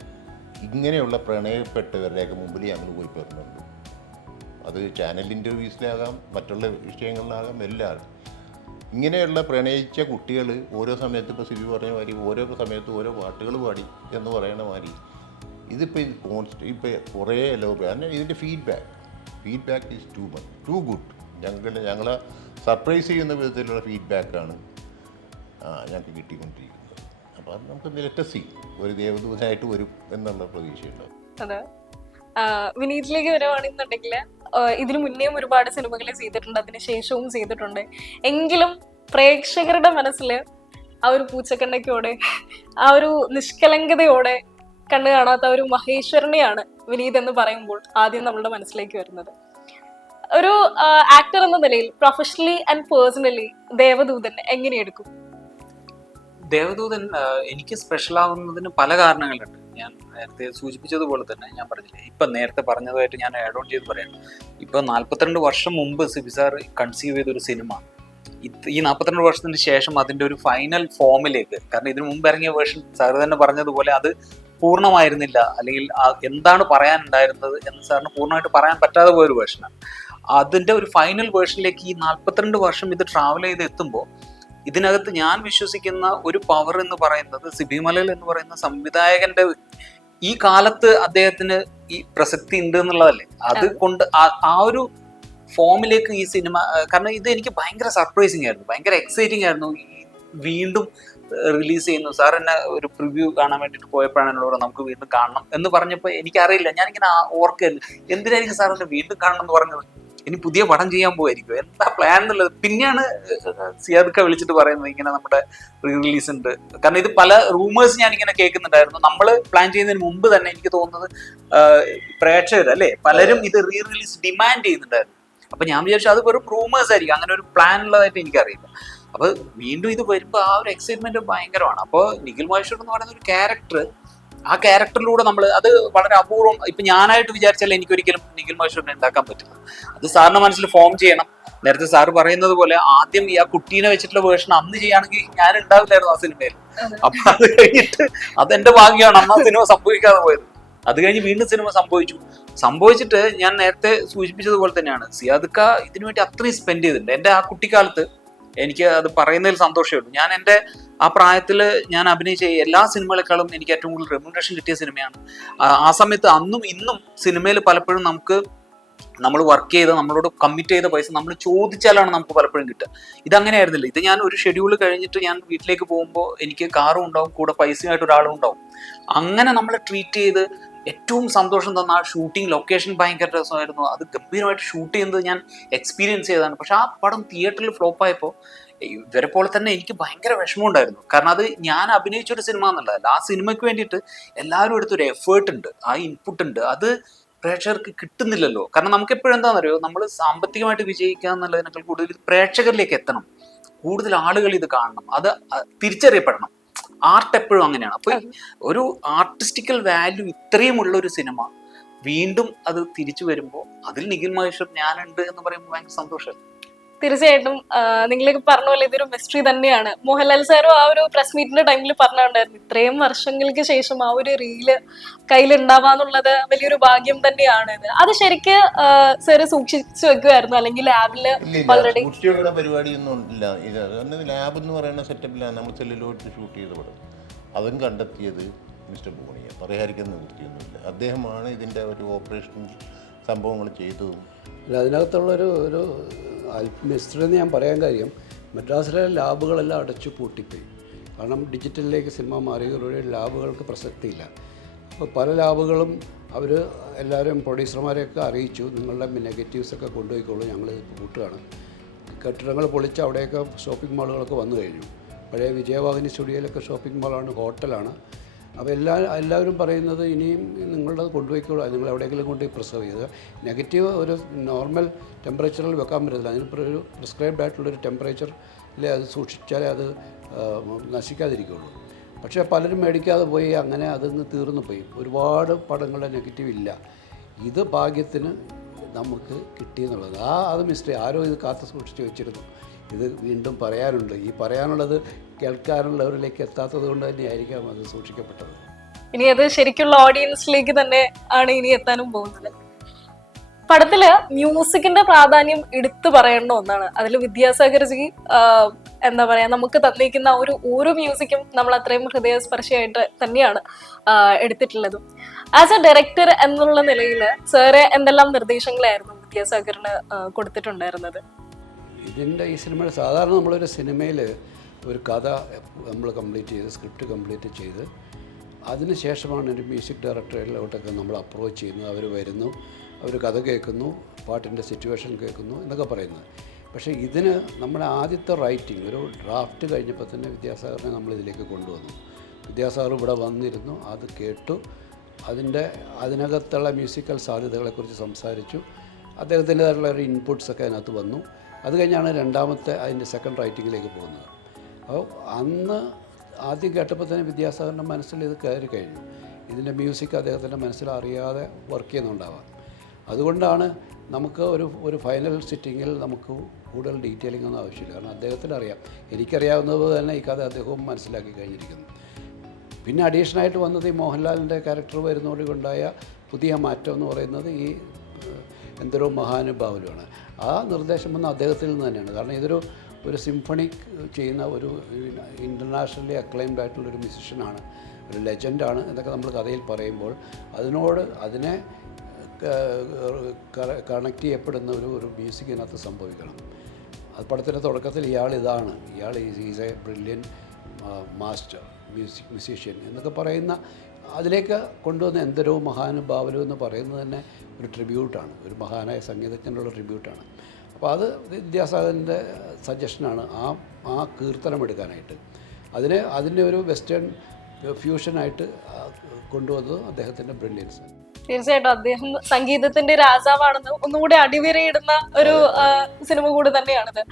ഇങ്ങനെയുള്ള പ്രണയപ്പെട്ടവരുടെയൊക്കെ മുമ്പിൽ ഞങ്ങൾ പോയി പറഞ്ഞിട്ടുണ്ട്. അത് ചാനൽ ഇൻ്റർവ്യൂസിലാകാം, മറ്റുള്ള വിഷയങ്ങളിലാകാം, എല്ലാം ഇങ്ങനെയുള്ള പ്രണയിച്ച കുട്ടികൾ ഓരോ സമയത്ത് ഇപ്പോൾ സിബി പറഞ്ഞ മാതിരി ഓരോ സമയത്ത് ഓരോ പാട്ടുകൾ പാടി എന്ന് പറയുന്ന മാതിരി ഇതിപ്പോൾ ഇപ്പോൾ കുറേ കാരണം ഇതിൻ്റെ ഫീഡ്ബാക്ക് ഈസ് ടു ഗുഡ്. ഞങ്ങളെ സർപ്രൈസ് ചെയ്യുന്ന വിധത്തിലുള്ള ഫീഡ്ബാക്കാണ് ഞങ്ങൾക്ക് കിട്ടിക്കൊണ്ടിരിക്കുന്നത്. അപ്പോൾ അത് നമുക്ക് ലെറ്റസി ഒരു ദേവദൂതനായിട്ട് വരും എന്നുള്ള പ്രതീക്ഷയുണ്ടാവും. അതെ, വിനീതിലേക്ക് വരുവാണെന്നുണ്ടെങ്കിൽ ഇതിനു മുന്നേയും ഒരുപാട് സിനിമകൾ ചെയ്തിട്ടുണ്ട്, അതിന് ശേഷവും ചെയ്തിട്ടുണ്ട്. എങ്കിലും പ്രേക്ഷകരുടെ മനസ്സിൽ ആ ഒരു പൂച്ചക്കണ്ണയ്ക്കോടെ ആ ഒരു നിഷ്കളങ്കതയോടെ കണ്ണു കാണാത്ത ഒരു മഹേശ്വരനെയാണ് വിനീത് എന്ന് പറയുമ്പോൾ ആദ്യം നമ്മളുടെ മനസ്സിലേക്ക് വരുന്നത്. ഒരു ആക്ടർ എന്ന നിലയിൽ professionally and personally Devadoothan എങ്ങനെയെടുക്കും? Devadoothan എനിക്ക് സ്പെഷ്യൽ ആവുന്നതിന് പല കാരണങ്ങളുണ്ട്. ഞാൻ നേരത്തെ സൂചിപ്പിച്ചതുപോലെ തന്നെ ഞാൻ പറഞ്ഞില്ലേ, ഇപ്പം നേരത്തെ പറഞ്ഞതായിട്ട് ഞാൻ ആഡ് ഓൺ ചെയ്ത് പറയാം. ഇപ്പം 42 വർഷം മുമ്പ് സിബി സാർ കൺസീവ് ചെയ്തൊരു സിനിമ ഈ 42 വർഷത്തിന് ശേഷം അതിൻ്റെ ഒരു ഫൈനൽ ഫോമിലേക്ക്, കാരണം ഇതിനു മുമ്പ് ഇറങ്ങിയ വേർഷൻ സാർ തന്നെ പറഞ്ഞതുപോലെ അത് പൂർണ്ണമായിരുന്നില്ല, അല്ലെങ്കിൽ എന്താണ് പറയാനുണ്ടായിരുന്നത് എന്ന് സാറിന് പൂർണ്ണമായിട്ട് പറയാൻ പറ്റാതെ പോയൊരു വേർഷനാണ്. അതിൻ്റെ ഒരു ഫൈനൽ വേർഷനിലേക്ക് ഈ 42 വർഷം ഇത് ട്രാവൽ ചെയ്ത് എത്തുമ്പോൾ ഇതിനകത്ത് ഞാൻ വിശ്വസിക്കുന്ന ഒരു പവർ എന്ന് പറയുന്നത് സിബി മലയിൽ എന്ന് പറയുന്ന സംവിധായകന്റെ ഈ കാലത്ത് അദ്ദേഹത്തിന് ഈ പ്രസക്തി ഉണ്ട് എന്നുള്ളതല്ലേ. അത് കൊണ്ട് ആ ഒരു ഫോമിലേക്ക് ഈ സിനിമ, കാരണം ഇത് എനിക്ക് ഭയങ്കര സർപ്രൈസിങ് ആയിരുന്നു, ഭയങ്കര എക്സൈറ്റിംഗ് ആയിരുന്നു. വീണ്ടും റിലീസ് ചെയ്യുന്നു, സാർ എന്നെ ഒരു പ്രിവ്യൂ കാണാൻ വേണ്ടിയിട്ട് പോയപ്പോഴാണ് എന്നോട് നമുക്ക് വീണ്ടും കാണണം എന്ന് പറഞ്ഞപ്പോൾ എനിക്കറിയില്ല, ഞാനിങ്ങനെ ഓർക്കരുത് എന്തിനായിരിക്കും സാർ എന്നെ വീണ്ടും കാണണം എന്ന് പറഞ്ഞത്, ഇനി പുതിയ പടം ചെയ്യാൻ പോവായിരിക്കും, എന്താ പ്ലാൻ എന്നുള്ളത്. പിന്നെയാണ് സിയാദ് വിളിച്ചിട്ട് പറയുന്നത് ഇങ്ങനെ നമ്മുടെ റീ റിലീസ് ഉണ്ട്. കാരണം ഇത് പല റൂമേഴ്സ് ഞാനിങ്ങനെ കേൾക്കുന്നുണ്ടായിരുന്നു. നമ്മൾ പ്ലാൻ ചെയ്യുന്നതിന് മുമ്പ് തന്നെ എനിക്ക് തോന്നുന്നത് പ്രേക്ഷകർ അല്ലേ പലരും ഇത് റീ റിലീസ് ഡിമാൻഡ് ചെയ്യുന്നുണ്ടായിരുന്നു. അപ്പൊ ഞാൻ വിചാരിച്ചു അത് വെറും റൂമേഴ്സ് ആയിരിക്കും, അങ്ങനെ ഒരു പ്ലാൻ ഉള്ളതായിട്ട് എനിക്കറിയില്ല. അപ്പൊ വീണ്ടും ഇത് വരുമ്പോൾ ആ ഒരു എക്സൈറ്റ്മെന്റ് ഭയങ്കരമാണ്. അപ്പോൾ നിഖിൽ മഹേശ്വരൻ എന്ന് പറയുന്ന ഒരു ക്യാരക്ടർ, ആ ക്യാരക്ടറിലൂടെ നമ്മൾ അത് വളരെ അപൂർവം, ഇപ്പൊ ഞാനായിട്ട് വിചാരിച്ചാൽ എനിക്കൊരിക്കലും നിഖിൽ മഹേശ്വരനെ ഉണ്ടാക്കാൻ പറ്റില്ല. അത് സാറിന്റെ മനസ്സിൽ ഫോം ചെയ്യണം. നേരത്തെ സാറ് പറയുന്നത് പോലെ ആദ്യം ഈ ആ കുട്ടീനെ വെച്ചിട്ടുള്ള വേർഷൻ അന്ന് ചെയ്യുകയാണെങ്കിൽ ഞാൻ ഉണ്ടാവില്ലായിരുന്നു ആ സിനിമയിൽ. അപ്പൊ അത് കഴിഞ്ഞിട്ട് അതെന്റെ ഭാഗ്യമാണ് അന്ന് ആ സിനിമ സംഭവിക്കാതെ പോയത്. അത് കഴിഞ്ഞ് വീണ്ടും സിനിമ സംഭവിച്ചിട്ട് ഞാൻ നേരത്തെ സൂചിപ്പിച്ചതുപോലെ തന്നെയാണ്, സിയാദ്ക്ക ഇതിനു വേണ്ടി അത്രയും സ്പെൻഡ് ചെയ്തിട്ടുണ്ട്. എൻ്റെ ആ കുട്ടിക്കാലത്ത് എനിക്ക് അത് പറയുന്നതിൽ സന്തോഷമേ ഉള്ളൂ. ഞാൻ എൻ്റെ ആ പ്രായത്തിൽ ഞാൻ അഭിനയിച്ച എല്ലാ സിനിമകളെക്കാളും എനിക്ക് ഏറ്റവും കൂടുതൽ റെമ്യൂണറേഷൻ കിട്ടിയ സിനിമയാണ്. ആ സമയത്ത് അന്നും ഇന്നും സിനിമയിൽ പലപ്പോഴും നമ്മൾ വർക്ക് ചെയ്ത് നമ്മളോട് കമ്മിറ്റ് ചെയ്ത പൈസ നമ്മൾ ചോദിച്ചാലാണ് നമുക്ക് പലപ്പോഴും കിട്ടുക. ഇതങ്ങനെയായിരുന്നില്ല. ഇത് ഞാൻ ഒരു ഷെഡ്യൂൾ കഴിഞ്ഞിട്ട് ഞാൻ വീട്ടിലേക്ക് പോകുമ്പോൾ എനിക്ക് കാറും ഉണ്ടാവും, കൂടെ പൈസയായിട്ട് ഒരാളും ഉണ്ടാവും. അങ്ങനെ നമ്മളെ ട്രീറ്റ് ചെയ്ത് ഏറ്റവും സന്തോഷം തന്ന ആ ഷൂട്ടിംഗ് ലൊക്കേഷൻ ഭയങ്കര രസമായിരുന്നു. അത് ഗംഭീരമായിട്ട് ഷൂട്ട് ചെയ്യുന്നത് ഞാൻ എക്സ്പീരിയൻസ് ചെയ്തതാണ്. പക്ഷെ ആ പടം തിയേറ്ററിൽ ഫ്ലോപ്പായപ്പോൾ ഇവരെ പോലെ തന്നെ എനിക്ക് ഭയങ്കര വിഷമമുണ്ടായിരുന്നു. കാരണം അത് ഞാൻ അഭിനയിച്ചൊരു സിനിമ എന്നുള്ളതല്ല, ആ സിനിമയ്ക്ക് വേണ്ടിയിട്ട് എല്ലാവരും എടുത്തൊരു എഫേർട്ട് ഉണ്ട്, ആ ഇൻപുട്ട് ഉണ്ട്. അത് പ്രേക്ഷകർക്ക് കിട്ടുന്നില്ലല്ലോ. കാരണം നമുക്ക് എപ്പോഴും എന്താണെന്നറിയോ, നമ്മൾ സാമ്പത്തികമായിട്ട് വിജയിക്കുക എന്നുള്ളതിനേക്കാൾ കൂടുതൽ പ്രേക്ഷകരിലേക്ക് എത്തണം, കൂടുതൽ ആളുകൾ ഇത് കാണണം, അത് തിരിച്ചറിയപ്പെടണം. ആർട്ട് എപ്പോഴും അങ്ങനെയാണ്. അപ്പൊ ഒരു ആർട്ടിസ്റ്റിക്കൽ വാല്യൂ ഇത്രയുമുള്ള ഒരു സിനിമ വീണ്ടും അത് തിരിച്ചു വരുമ്പോൾ അതിൽ നിഖിൽ മഹേശ്വർ ഞാനുണ്ട് എന്ന് പറയുമ്പോൾ ഭയങ്കര സന്തോഷമാണ്. തീർച്ചയായിട്ടും നിങ്ങൾ പറഞ്ഞ പോലെ ഇതൊരു മിസ്റ്ററി തന്നെയാണ്. മോഹൻലാൽ സാറും ആ ഒരു പ്രസ് മീറ്റിന്റെ ടൈമിൽ പറഞ്ഞിട്ടുണ്ടായിരുന്നു, ഇത്രയും വർഷങ്ങൾക്ക് ശേഷം ആ ഒരു റീല് കയ്യിലുണ്ടാവാന്നുള്ളത് വലിയൊരു ഭാഗ്യം തന്നെയാണ്. അത് ശരിക്ക് സാറ് സൂക്ഷിച്ചു വെക്കുമായിരുന്നു, അല്ലെങ്കിൽ ലാബില് ഓൾറെഡി കുട്ടികളുടെ പരിപാടിയൊന്നും ഇല്ല. ഇത് ലാബ് എന്ന് പറയുന്ന സെറ്റപ്പിലാണ് നമ്മൾ സെല്ലിലോട്ട് ഷൂട്ട് ചെയ്ത പടം. അതും കണ്ടെത്തിയത് മിസ്റ്റർ ബോണിയെ, പരിഹരിക്കുന്ന നിവൃത്തിയൊന്നുമില്ല. അദ്ദേഹമാണ് ഇതിൻ്റെ ഒരു ഓപ്പറേഷൻ സംഭവങ്ങൾ ചെയ്തതും. അല്ല, അതിനകത്തുള്ളൊരു മിസ്റ്ററി എന്ന് ഞാൻ പറയാൻ കാര്യം, മദ്രാസിലെ ലാബുകളെല്ലാം അടച്ചു പൂട്ടിപ്പോയി. കാരണം ഡിജിറ്റലിലേക്ക് സിനിമ മാറിയതോടെ ലാബുകൾക്ക് പ്രസക്തിയില്ല. അപ്പോൾ പല ലാബുകളും അവർ എല്ലാവരും പ്രൊഡ്യൂസർമാരെയൊക്കെ അറിയിച്ചു, നിങ്ങളുടെ നെഗറ്റീവ്സൊക്കെ കൊണ്ടുപോയിക്കോളൂ, ഞങ്ങൾ പൂട്ടുകയാണ്. കെട്ടിടങ്ങൾ പൊളിച്ച് അവിടെയൊക്കെ ഷോപ്പിംഗ് മാളുകളൊക്കെ വന്നു കഴിഞ്ഞു. പഴയ വിജയവാഹിനി സ്റ്റുഡിയോയിലൊക്കെ ഷോപ്പിംഗ് മാളാണ്, ഹോട്ടലാണ്. അപ്പോൾ എല്ലാവരും പറയുന്നത് ഇനിയും നിങ്ങളത് കൊണ്ടുപോയിക്കോളൂ, നിങ്ങൾ എവിടെയെങ്കിലും കൊണ്ടുപോയി പ്രിസർവ് ചെയ്ത്. നെഗറ്റീവ് ഒരു നോർമൽ ടെമ്പറേച്ചറിൽ വെക്കാൻ പറ്റത്തില്ല, അതിന് ഒരു പ്രിസ്ക്രൈബ്ഡ് ആയിട്ടുള്ളൊരു ടെമ്പറേച്ചറിൽ അത് സൂക്ഷിച്ചാലേ അത് നശിക്കാതിരിക്കുകയുള്ളൂ. പക്ഷേ പലരും മേടിക്കാതെ പോയി, അങ്ങനെ അതിന്ന് തീർന്നു പോയി. ഒരുപാട് പടങ്ങളുടെ നെഗറ്റീവ് ഇല്ല. ഇത് ഭാഗ്യത്തിന് നമുക്ക് കിട്ടിയെന്നുള്ളത് അത് മിസ്റ്ററി. ആരോ ഇത് കാത്തു സൂക്ഷിച്ച് വെച്ചിരുന്നു. ഇത് വീണ്ടും പറയാനുണ്ട്. ഈ പറയാനുള്ളത് കേൾക്കാനുള്ളവരിലേക്ക് എത്താത്തത് കൊണ്ട് തന്നെയായിരിക്കാം അത് സൂക്ഷിക്കപ്പെട്ടത്. ഇനി അത് ശരിക്കുള്ള ഓഡിയൻസിലേക്ക് തന്നെ ആണ് ഇനി എത്താനും പോകുന്നത്. പടത്തില് മ്യൂസിക്കിന്റെ പ്രാധാന്യം എടുത്തു പറയേണ്ട ഒന്നാണ്. അതിൽ വിദ്യാസാഗർജി എന്താ പറയാ, നമുക്ക് തന്നിരിക്കുന്ന ഓരോ മ്യൂസിക്കും നമ്മൾ അത്രയും ഹൃദയസ്പർശിയായിട്ട് തന്നെയാണ് എടുത്തിട്ടുള്ളതും. ആസ് എ ഡയറക്ടർ എന്നുള്ള നിലയിൽ സാറ് എന്തെല്ലാം നിർദ്ദേശങ്ങളായിരുന്നു വിദ്യാസാഗറിന് കൊടുത്തിട്ടുണ്ടായിരുന്നത്? ഈ സിനിമയിൽ സാധാരണ നമ്മളൊരു സിനിമയിൽ ഒരു കഥ നമ്മൾ കംപ്ലീറ്റ് ചെയ്ത്, സ്ക്രിപ്റ്റ് കംപ്ലീറ്റ് ചെയ്ത് അതിനുശേഷമാണ് ഒരു മ്യൂസിക് ഡയറക്ടറിലോട്ടൊക്കെ നമ്മൾ അപ്രോച്ച് ചെയ്യുന്നത്. അവർ വരുന്നു, അവർ കഥ കേൾക്കുന്നു, പാട്ടിൻ്റെ സിറ്റുവേഷൻ കേൾക്കുന്നു എന്നൊക്കെ പറയുന്നത്. പക്ഷേ ഇതിന് നമ്മുടെ ആദ്യത്തെ റൈറ്റിംഗ് ഒരു ഡ്രാഫ്റ്റ് കഴിഞ്ഞപ്പോൾ തന്നെ വിദ്യാസാഗറിനെ നമ്മളിതിലേക്ക് കൊണ്ടുവന്നു. വിദ്യാസാഗർ ഇവിടെ വന്നിരുന്നു, അത് കേട്ടു, അതിനകത്തുള്ള മ്യൂസിക്കൽ സാധ്യതകളെക്കുറിച്ച് സംസാരിച്ചു. അദ്ദേഹത്തിൻ്റെതായിട്ടുള്ള ഒരു ഇൻപുട്സൊക്കെ അതിനകത്ത് വന്നു. അത് കഴിഞ്ഞാണ് അതിൻ്റെ സെക്കൻഡ് റൈറ്റിങ്ങിലേക്ക് പോകുന്നത്. അപ്പോൾ അന്ന് ആദ്യം കേട്ടപ്പോൾ തന്നെ വിദ്യാസാഗറിൻ്റെ മനസ്സിൽ ഇത് കയറി കഴിഞ്ഞു. ഇതിൻ്റെ മ്യൂസിക് അദ്ദേഹത്തിൻ്റെ മനസ്സിൽ അറിയാതെ വർക്ക് ചെയ്യുന്നുണ്ടാവാം. അതുകൊണ്ടാണ് നമുക്ക് ഒരു ഫൈനൽ സിറ്റിങ്ങിൽ നമുക്ക് കൂടുതൽ ഡീറ്റെയിലിംഗ് ഒന്നും ആവശ്യമില്ല. കാരണം അദ്ദേഹത്തിന് അറിയാം, എനിക്കറിയാവുന്നത് തന്നെ ഈ കഥ അദ്ദേഹവും മനസ്സിലാക്കി കഴിഞ്ഞിരിക്കുന്നു. പിന്നെ അഡീഷണലായിട്ട് വന്നത് ഈ മോഹൻലാലിൻ്റെ ക്യാരക്ടർ വരുന്നതോടുകൊണ്ടായ പുതിയ മാറ്റം എന്ന് പറയുന്നത് ഈ എന്തൊരു മഹാനുഭാവലുമാണ്. ആ നിർദ്ദേശം വന്ന അദ്ദേഹത്തിൽ നിന്ന് തന്നെയാണ്. കാരണം ഒരു സിംഫണിക് ചെയ്യുന്ന ഒരു ഇൻ്റർനാഷണലി അക്ലൈംഡ് ആയിട്ടുള്ളൊരു മ്യൂസിഷ്യനാണ്, ഒരു ലെജൻഡാണ് എന്നൊക്കെ നമ്മൾ കഥയിൽ പറയുമ്പോൾ അതിനെ കണക്ട് ചെയ്യപ്പെടുന്ന ഒരു മ്യൂസിക് ഇതിനകത്ത് സംഭവിക്കണം. അത് പടത്തിൻ്റെ തുടക്കത്തിൽ ഇയാൾ is A brilliant master musician എന്നൊക്കെ പറയുന്ന അതിലേക്ക് കൊണ്ടുവന്ന എന്തൊരു മഹാനുഭാവലു എന്ന് പറയുന്നത് തന്നെ ഒരു ട്രിബ്യൂട്ടാണ്, ഒരു മഹാനായ സംഗീതജ്ഞനുള്ള ട്രിബ്യൂട്ടാണ്. അപ്പോൾ അത് വിദ്യാസാഗറിൻ്റെ സജഷനാണ് ആ കീർത്തനം എടുക്കാനായിട്ട്. അതിനെ ഒരു വെസ്റ്റേൺ ഫ്യൂഷനായിട്ട് കൊണ്ടുവന്നത് അദ്ദേഹത്തിൻ്റെ ബ്രില്യൻസ്. തീർച്ചയായിട്ടും അദ്ദേഹം സംഗീതത്തിന്റെ രാജാവാണെന്ന് ഒന്നുകൂടി അടിവരയിടുന്ന ഒരു സിനിമ കൂടി തന്നെയാണിത്.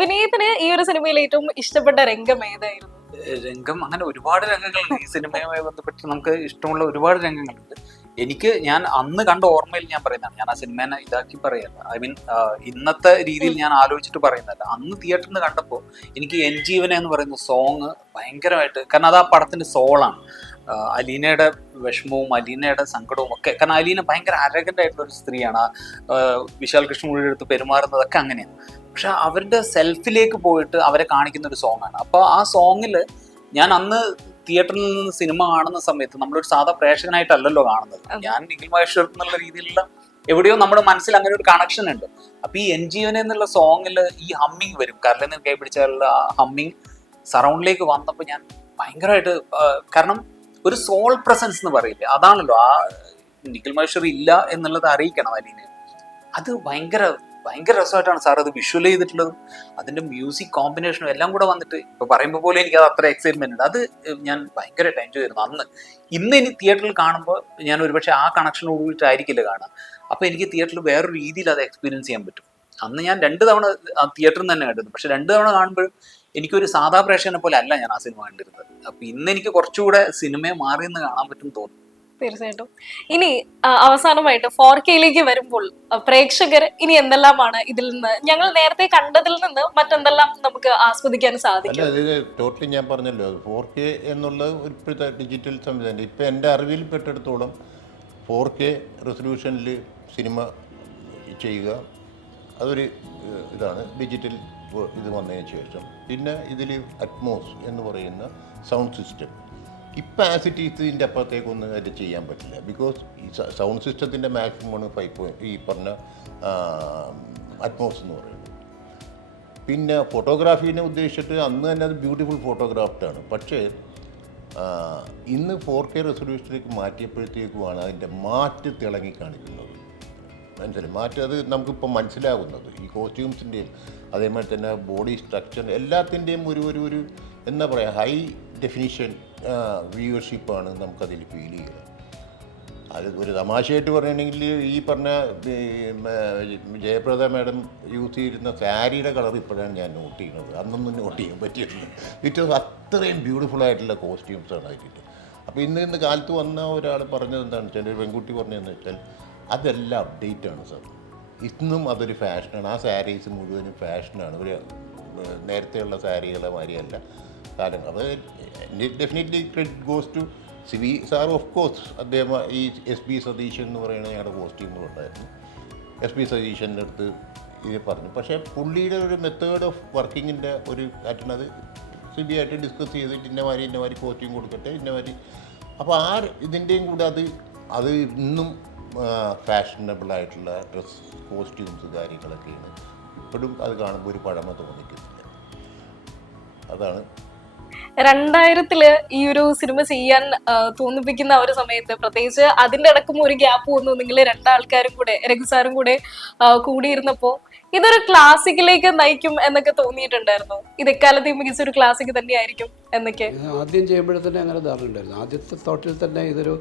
വിനീതിന് ഈ ഒരു സിനിമയിൽ ഏറ്റവും ഇഷ്ടപ്പെട്ട രംഗം ഏതായിരുന്നു? രംഗം അങ്ങനെ ഒരുപാട് രംഗങ്ങളുണ്ട് ഈ സിനിമയുമായി ബന്ധപ്പെട്ട് നമുക്ക് ഇഷ്ടമുള്ള ഒരുപാട് രംഗങ്ങളുണ്ട്. ഞാൻ അന്ന് കണ്ട ഓർമ്മയിൽ ഞാൻ പറയുന്നതാണ്, ഞാൻ ആ സിനിമേനെ ഇതാക്കി പറയല്ല, ഐ മീൻ ഇന്നത്തെ രീതിയിൽ ഞാൻ ആലോചിച്ചിട്ട് പറയുന്നതല്ല. അന്ന് തിയേറ്ററിൽ നിന്ന് കണ്ടപ്പോൾ എനിക്ക് എൻ ജീവന എന്ന് പറയുന്ന സോങ് ഭയങ്കരമായിട്ട്, കാരണം അത് ആ പടത്തിന്റെ സോളാണ്. അലീനയുടെ വിഷമവും അലീനയുടെ സങ്കടവും ഒക്കെ, കാരണം അലീന ഭയങ്കര അരഗന്റ് ആയിട്ടുള്ള ഒരു സ്ത്രീയാണ്. വിശാൽ കൃഷ്ണമൂഴിയുടെ അടുത്ത് പെരുമാറുന്നതൊക്കെ അങ്ങനെയാണ്. പക്ഷെ അവരുടെ സെൽഫിലേക്ക് പോയിട്ട് അവരെ കാണിക്കുന്ന ഒരു സോങ്ങാണ്. അപ്പോൾ ആ സോങ്ങിൽ ഞാൻ അന്ന് തിയേറ്ററിൽ നിന്ന് സിനിമ കാണുന്ന സമയത്ത് നമ്മളൊരു സാധാ പ്രേക്ഷകനായിട്ടല്ലല്ലോ കാണുന്നത്. ഞാൻ നിഖിൽ മഹേശ്വർ എന്നുള്ള രീതിയിലുള്ള എവിടെയോ നമ്മുടെ മനസ്സിൽ അങ്ങനെ ഒരു കണക്ഷൻ ഉണ്ട്. അപ്പൊ ഈ എൻ ജീവന എന്നുള്ള സോങ്ങിൽ ഈ ഹമ്മിങ് വരും, കരളിൽ കൈ പിടിച്ചാലുള്ള ആ ഹമ്മിങ് സറൗണ്ടിലേക്ക് വന്നപ്പോൾ ഞാൻ ഭയങ്കരമായിട്ട്, കാരണം ഒരു സോൾ പ്രസൻസ് എന്ന് പറയില്ലേ, അതാണല്ലോ ആ നിഖിൽ മഹേശ്വർ ഇല്ല എന്നുള്ളത് അറിയിക്കണം അലീനെ. അത് ഭയങ്കര രസമായിട്ടാണ് സാർ അത് വിഷ്വൽ ചെയ്തിട്ടുള്ളതും അതിന്റെ മ്യൂസിക് കോമ്പിനേഷനും എല്ലാം കൂടെ വന്നിട്ട് ഇപ്പൊ പറയുമ്പോൾ പോലെ എനിക്ക് അത് അത്ര എക്സൈറ്റ്മെന്റ് ഉണ്ട്. അത് ഞാൻ ഭയങ്കരമായിട്ട് എൻജോയ് ചെയ്തിരുന്നു അന്ന്. ഇന്ന് ഇനി തിയേറ്ററിൽ കാണുമ്പോൾ ഞാൻ ഒരുപക്ഷെ ആ കണക്ഷനോട് കൂടിയിട്ടായിരിക്കില്ല കാണുക. അപ്പൊ എനിക്ക് തിയേറ്ററിൽ വേറൊരു രീതിയിൽ അത് എക്സ്പീരിയൻസ് ചെയ്യാൻ പറ്റും. അന്ന് ഞാൻ 2 തവണ തിയേറ്ററിൽ നിന്ന് തന്നെ കണ്ടിരുന്നു. പക്ഷെ 2 തവണ കാണുമ്പോഴും എനിക്കൊരു സാധാ പ്രേക്ഷകനെ പോലെ അല്ല ഞാൻ ആ സിനിമ കണ്ടിരുന്നത്. അപ്പൊ ഇന്ന് എനിക്ക് കുറച്ചുകൂടെ സിനിമയെ മാറിയെന്ന് കാണാൻ പറ്റും തോന്നുന്നു. തീർച്ചയായിട്ടും. ഇനി അവസാനമായിട്ട് 4K വരുമ്പോൾ പ്രേക്ഷകർ ഇനി എന്തെല്ലാമാണ് ഇതിൽ നിന്ന്, ഞങ്ങൾ നേരത്തെ കണ്ടതിൽ നിന്ന് മറ്റെന്തെല്ലാം നമുക്ക് ആസ്വദിക്കാൻ സാധിക്കും? അല്ല, ഇത് ടോട്ടലി ഞാൻ പറഞ്ഞല്ലോ, 4K എന്നുള്ള ഇപ്പോഴത്തെ ഡിജിറ്റൽ സംവിധാനം ഇപ്പം എൻ്റെ അറിവിൽപ്പെട്ടിടത്തോളം 4K റെസൊല്യൂഷനിൽ സിനിമ ചെയ്യുക അതൊരു ഇതാണ് ഡിജിറ്റൽ ഇത് വന്നതിന് ശേഷം. പിന്നെ ഇതിൽ അറ്റ്മോസ് എന്ന് പറയുന്ന സൗണ്ട് സിസ്റ്റം ഇപ്പം ആസിറ്റീസിൻ്റെ അപ്പുറത്തേക്കൊന്നും അത് ചെയ്യാൻ പറ്റില്ല. ബിക്കോസ് ഈ സൗണ്ട് സിസ്റ്റത്തിൻ്റെ മാക്സിമമാണ് 5 ഈ പറഞ്ഞ അറ്റ്മോസ് എന്ന് പറയുന്നത്. പിന്നെ ഫോട്ടോഗ്രാഫീനെ ഉദ്ദേശിച്ചിട്ട് അന്ന് തന്നെ അത് ബ്യൂട്ടിഫുൾ ഫോട്ടോഗ്രാഫ്റ്റാണ്. പക്ഷേ ഇന്ന് 4K റെസൊല്യൂഷനിലേക്ക് മാറ്റിയപ്പോഴത്തേക്കുമാണ് അതിൻ്റെ മാറ്റ് തിളങ്ങി കാണിക്കുന്നത്. മനസ്സിലായി മാറ്റ്, അത് നമുക്കിപ്പോൾ മനസ്സിലാകുന്നത് ഈ കോസ്റ്റ്യൂംസിൻ്റെയും അതേമാതിരി തന്നെ ബോഡി സ്ട്രക്ചർ എല്ലാത്തിൻ്റെയും ഒരു എന്താ പറയുക ഹൈ ഡെഫിനിഷൻ വ്യൂവർഷിപ്പാണ് നമുക്കതിൽ ഫീൽ ചെയ്യുന്നത്. അത് ഒരു തമാശയായിട്ട് പറയുകയാണെങ്കിൽ ഈ പറഞ്ഞ ജയപ്രദ മാഡം യൂസ് ചെയ്തിരുന്ന സാരിയുടെ കളർ ഇപ്പോഴാണ് ഞാൻ നോട്ട് ചെയ്യുന്നത്. അന്നൊന്നും നോട്ട് ചെയ്യാൻ പറ്റിയിട്ടില്ല. ബിക്കോസ് അത്രയും ബ്യൂട്ടിഫുൾ ആയിട്ടുള്ള കോസ്റ്റ്യൂംസാണ് അതിൻ്റെ. അപ്പോൾ ഇന്ന് കാലത്ത് വന്ന ഒരാൾ പറഞ്ഞത് എന്താണെന്ന് വെച്ചാൽ, ഒരു പെൺകുട്ടി പറഞ്ഞതെന്ന് വെച്ചാൽ അതെല്ലാം അപ്ഡേറ്റാണ് സാർ. ഇന്നും അതൊരു ഫാഷനാണ്. ആ സാരീസ് മുഴുവനും ഫാഷനാണ്. ഒരു നേരത്തെയുള്ള സാരികളെ മാതിരിയല്ല കാര്യങ്ങൾ. അത് definitely credit goes to CB sir. Of course അദ്ദേഹം ഈ SP സതീശൻ എന്ന് പറയുന്ന ഞങ്ങളുടെ കോസ്റ്റ്യൂമുകളുണ്ടായിരുന്നു. SP സതീശൻ്റെ അടുത്ത് ഇത് പറഞ്ഞു. പക്ഷേ പുള്ളിയുടെ ഒരു മെത്തേഡ് ഓഫ് വർക്കിങ്ങിൻ്റെ ഒരു പാറ്റേൺ അത് സിബി ആയിട്ട് ഡിസ്കസ് ചെയ്തിട്ട് ഇന്ന മാതിരി കോസ്റ്റ്യൂം കൊടുക്കട്ടെ ഇന്ന മാതിരി. അപ്പോൾ ആ ഇതിൻ്റെയും കൂടെ അത് ഇന്നും ഫാഷനബിളായിട്ടുള്ള ഡ്രസ് കോസ്റ്റ്യൂംസ് കാര്യങ്ങളൊക്കെയാണ്. ഇപ്പോഴും അത് കാണുമ്പോൾ ഒരു പഴമ തോന്നിക്കുന്നില്ല. അതാണ് 2000 ഈ ഒരു സിനിമ ചെയ്യാൻ തോന്നിപ്പിക്കുന്ന ഒരു സമയത്ത്, പ്രത്യേകിച്ച് അതിന്റെ അടക്കം ഒരു ഗ്യാപ്പ് വന്നു. നിങ്ങൾ 2 ആൾക്കാരും കൂടെ, രഘുസാറും കൂടെ കൂടിയിരുന്നപ്പോൾ ഇതൊരു ക്ലാസിക്കിലേക്ക് നയിക്കും എന്നൊക്കെ തോന്നിയിട്ടുണ്ടായിരുന്നു? ഇത് എക്കാലത്തെ മികച്ചൊരു ക്ലാസിക് തന്നെയായിരിക്കും എന്നൊക്കെ ആദ്യം ചെയ്യുമ്പോഴത്തന്നെ അങ്ങനെ ധാരണ ഉണ്ടായിരുന്നു. ആദ്യത്തെ തോട്ടിൽ തന്നെ ഇതൊരു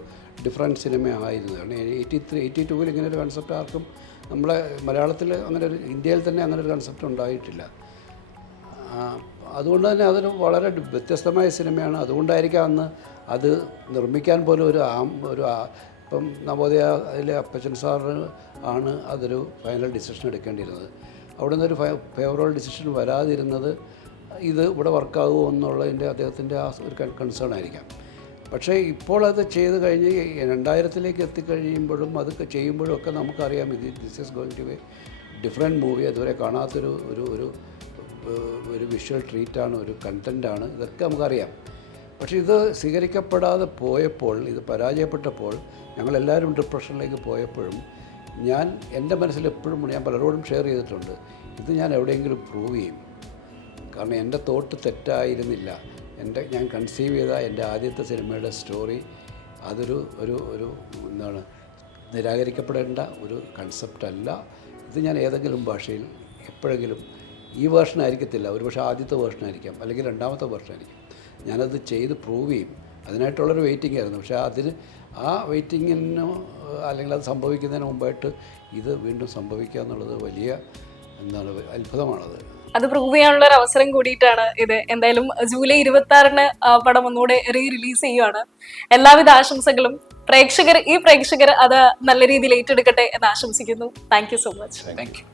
ഡിഫറെൻറ്റ് സിനിമയായിരുന്നു. കാരണം 82 ഇങ്ങനെ ഒരു കൺസെപ്റ്റ് ആർക്കും നമ്മളെ മലയാളത്തിൽ അങ്ങനെ ഒരു, ഇന്ത്യയിൽ തന്നെ അങ്ങനെ ഒരു കൺസെപ്റ്റ് ഉണ്ടായിട്ടില്ല. അതുകൊണ്ട് തന്നെ അതൊരു വളരെ വ്യത്യസ്തമായ സിനിമയാണ്. അതുകൊണ്ടായിരിക്കാം അന്ന് അത് നിർമ്മിക്കാൻ പോലും ഇപ്പം നവോദയയിലെ അപ്പച്ചൻ സാറ് ആണ് അതൊരു ഫൈനൽ ഡിസിഷൻ എടുക്കേണ്ടിയിരുന്നത്. അവിടെ നിന്നൊരു ഫേവറബിൾ ഡിസിഷൻ വരാതിരുന്നത് ഇത് ഇവിടെ വർക്കാകുമോ എന്നുള്ളതിൻ്റെ അദ്ദേഹത്തിൻ്റെ ആ ഒരു കൺസേൺ ആയിരിക്കാം. പക്ഷേ ഇപ്പോൾ അത് ചെയ്ത് കഴിഞ്ഞ് 2000 എത്തിക്കഴിയുമ്പോഴും അത് ചെയ്യുമ്പോഴും ഒക്കെ നമുക്കറിയാം this is going to be different movie. അതുവരെ കാണാത്തൊരു ഒരു വിഷ്വൽ ട്രീറ്റാണ്, ഒരു കണ്ടൻറ്റാണ്, ഇതൊക്കെ നമുക്കറിയാം. പക്ഷേ ഇത് സ്വീകരിക്കപ്പെടാതെ പോയപ്പോൾ, ഇത് പരാജയപ്പെട്ടപ്പോൾ, ഞങ്ങളെല്ലാവരും ഡിപ്രഷനിലേക്ക് പോയപ്പോഴും എൻ്റെ മനസ്സിൽ എപ്പോഴും ഞാൻ പലരോടും ഷെയർ ചെയ്തിട്ടുണ്ട്, ഇത് ഞാൻ എവിടെയെങ്കിലും പ്രൂവ് ചെയ്യും. കാരണം എൻ്റെ തോട്ട് തെറ്റായിരുന്നില്ല. ഞാൻ കൺസീവ് ചെയ്ത എൻ്റെ ആദ്യത്തെ സിനിമയുടെ സ്റ്റോറി അതൊരു എന്താണ് നിരാകരിക്കപ്പെടേണ്ട ഒരു കൺസെപ്റ്റല്ല. ഇത് ഞാൻ ഏതെങ്കിലും ഭാഷയിൽ എപ്പോഴെങ്കിലും, ഈ വേർഷൻ ആയിരിക്കത്തില്ല, ഒരുപക്ഷെ ആദ്യത്തെ വേർഷനായിരിക്കാം, അല്ലെങ്കിൽ 2ാമത്തെ വേർഷനായിരിക്കും, ഞാനത് ചെയ്ത് പ്രൂവ് ചെയ്യും. അതിനായിട്ടുള്ളൊരു വെയിറ്റിംഗ് ആയിരുന്നു. പക്ഷേ അതിന് ആ വെയിറ്റിങ്ങിന് അല്ലെങ്കിൽ അത് സംഭവിക്കുന്നതിന് മുമ്പായിട്ട് ഇത് വീണ്ടും സംഭവിക്കുക എന്നുള്ളത് വലിയ എന്താണ് അത്ഭുതമാണത്. അത് പ്രൂവ് ചെയ്യാനുള്ള ഒരു അവസരം കൂടിയിട്ടാണ് ഇത്. എന്തായാലും ജൂലൈ 26-ന് പടം ഒന്നുകൂടെ റിലീസ് ചെയ്യുകയാണ്. എല്ലാവിധ ആശംസകളും. ഈ പ്രേക്ഷകർ അത് നല്ല രീതിയിൽ ഏറ്റെടുക്കട്ടെ എന്ന് ആശംസിക്കുന്നു. Thank you so much. Thank you.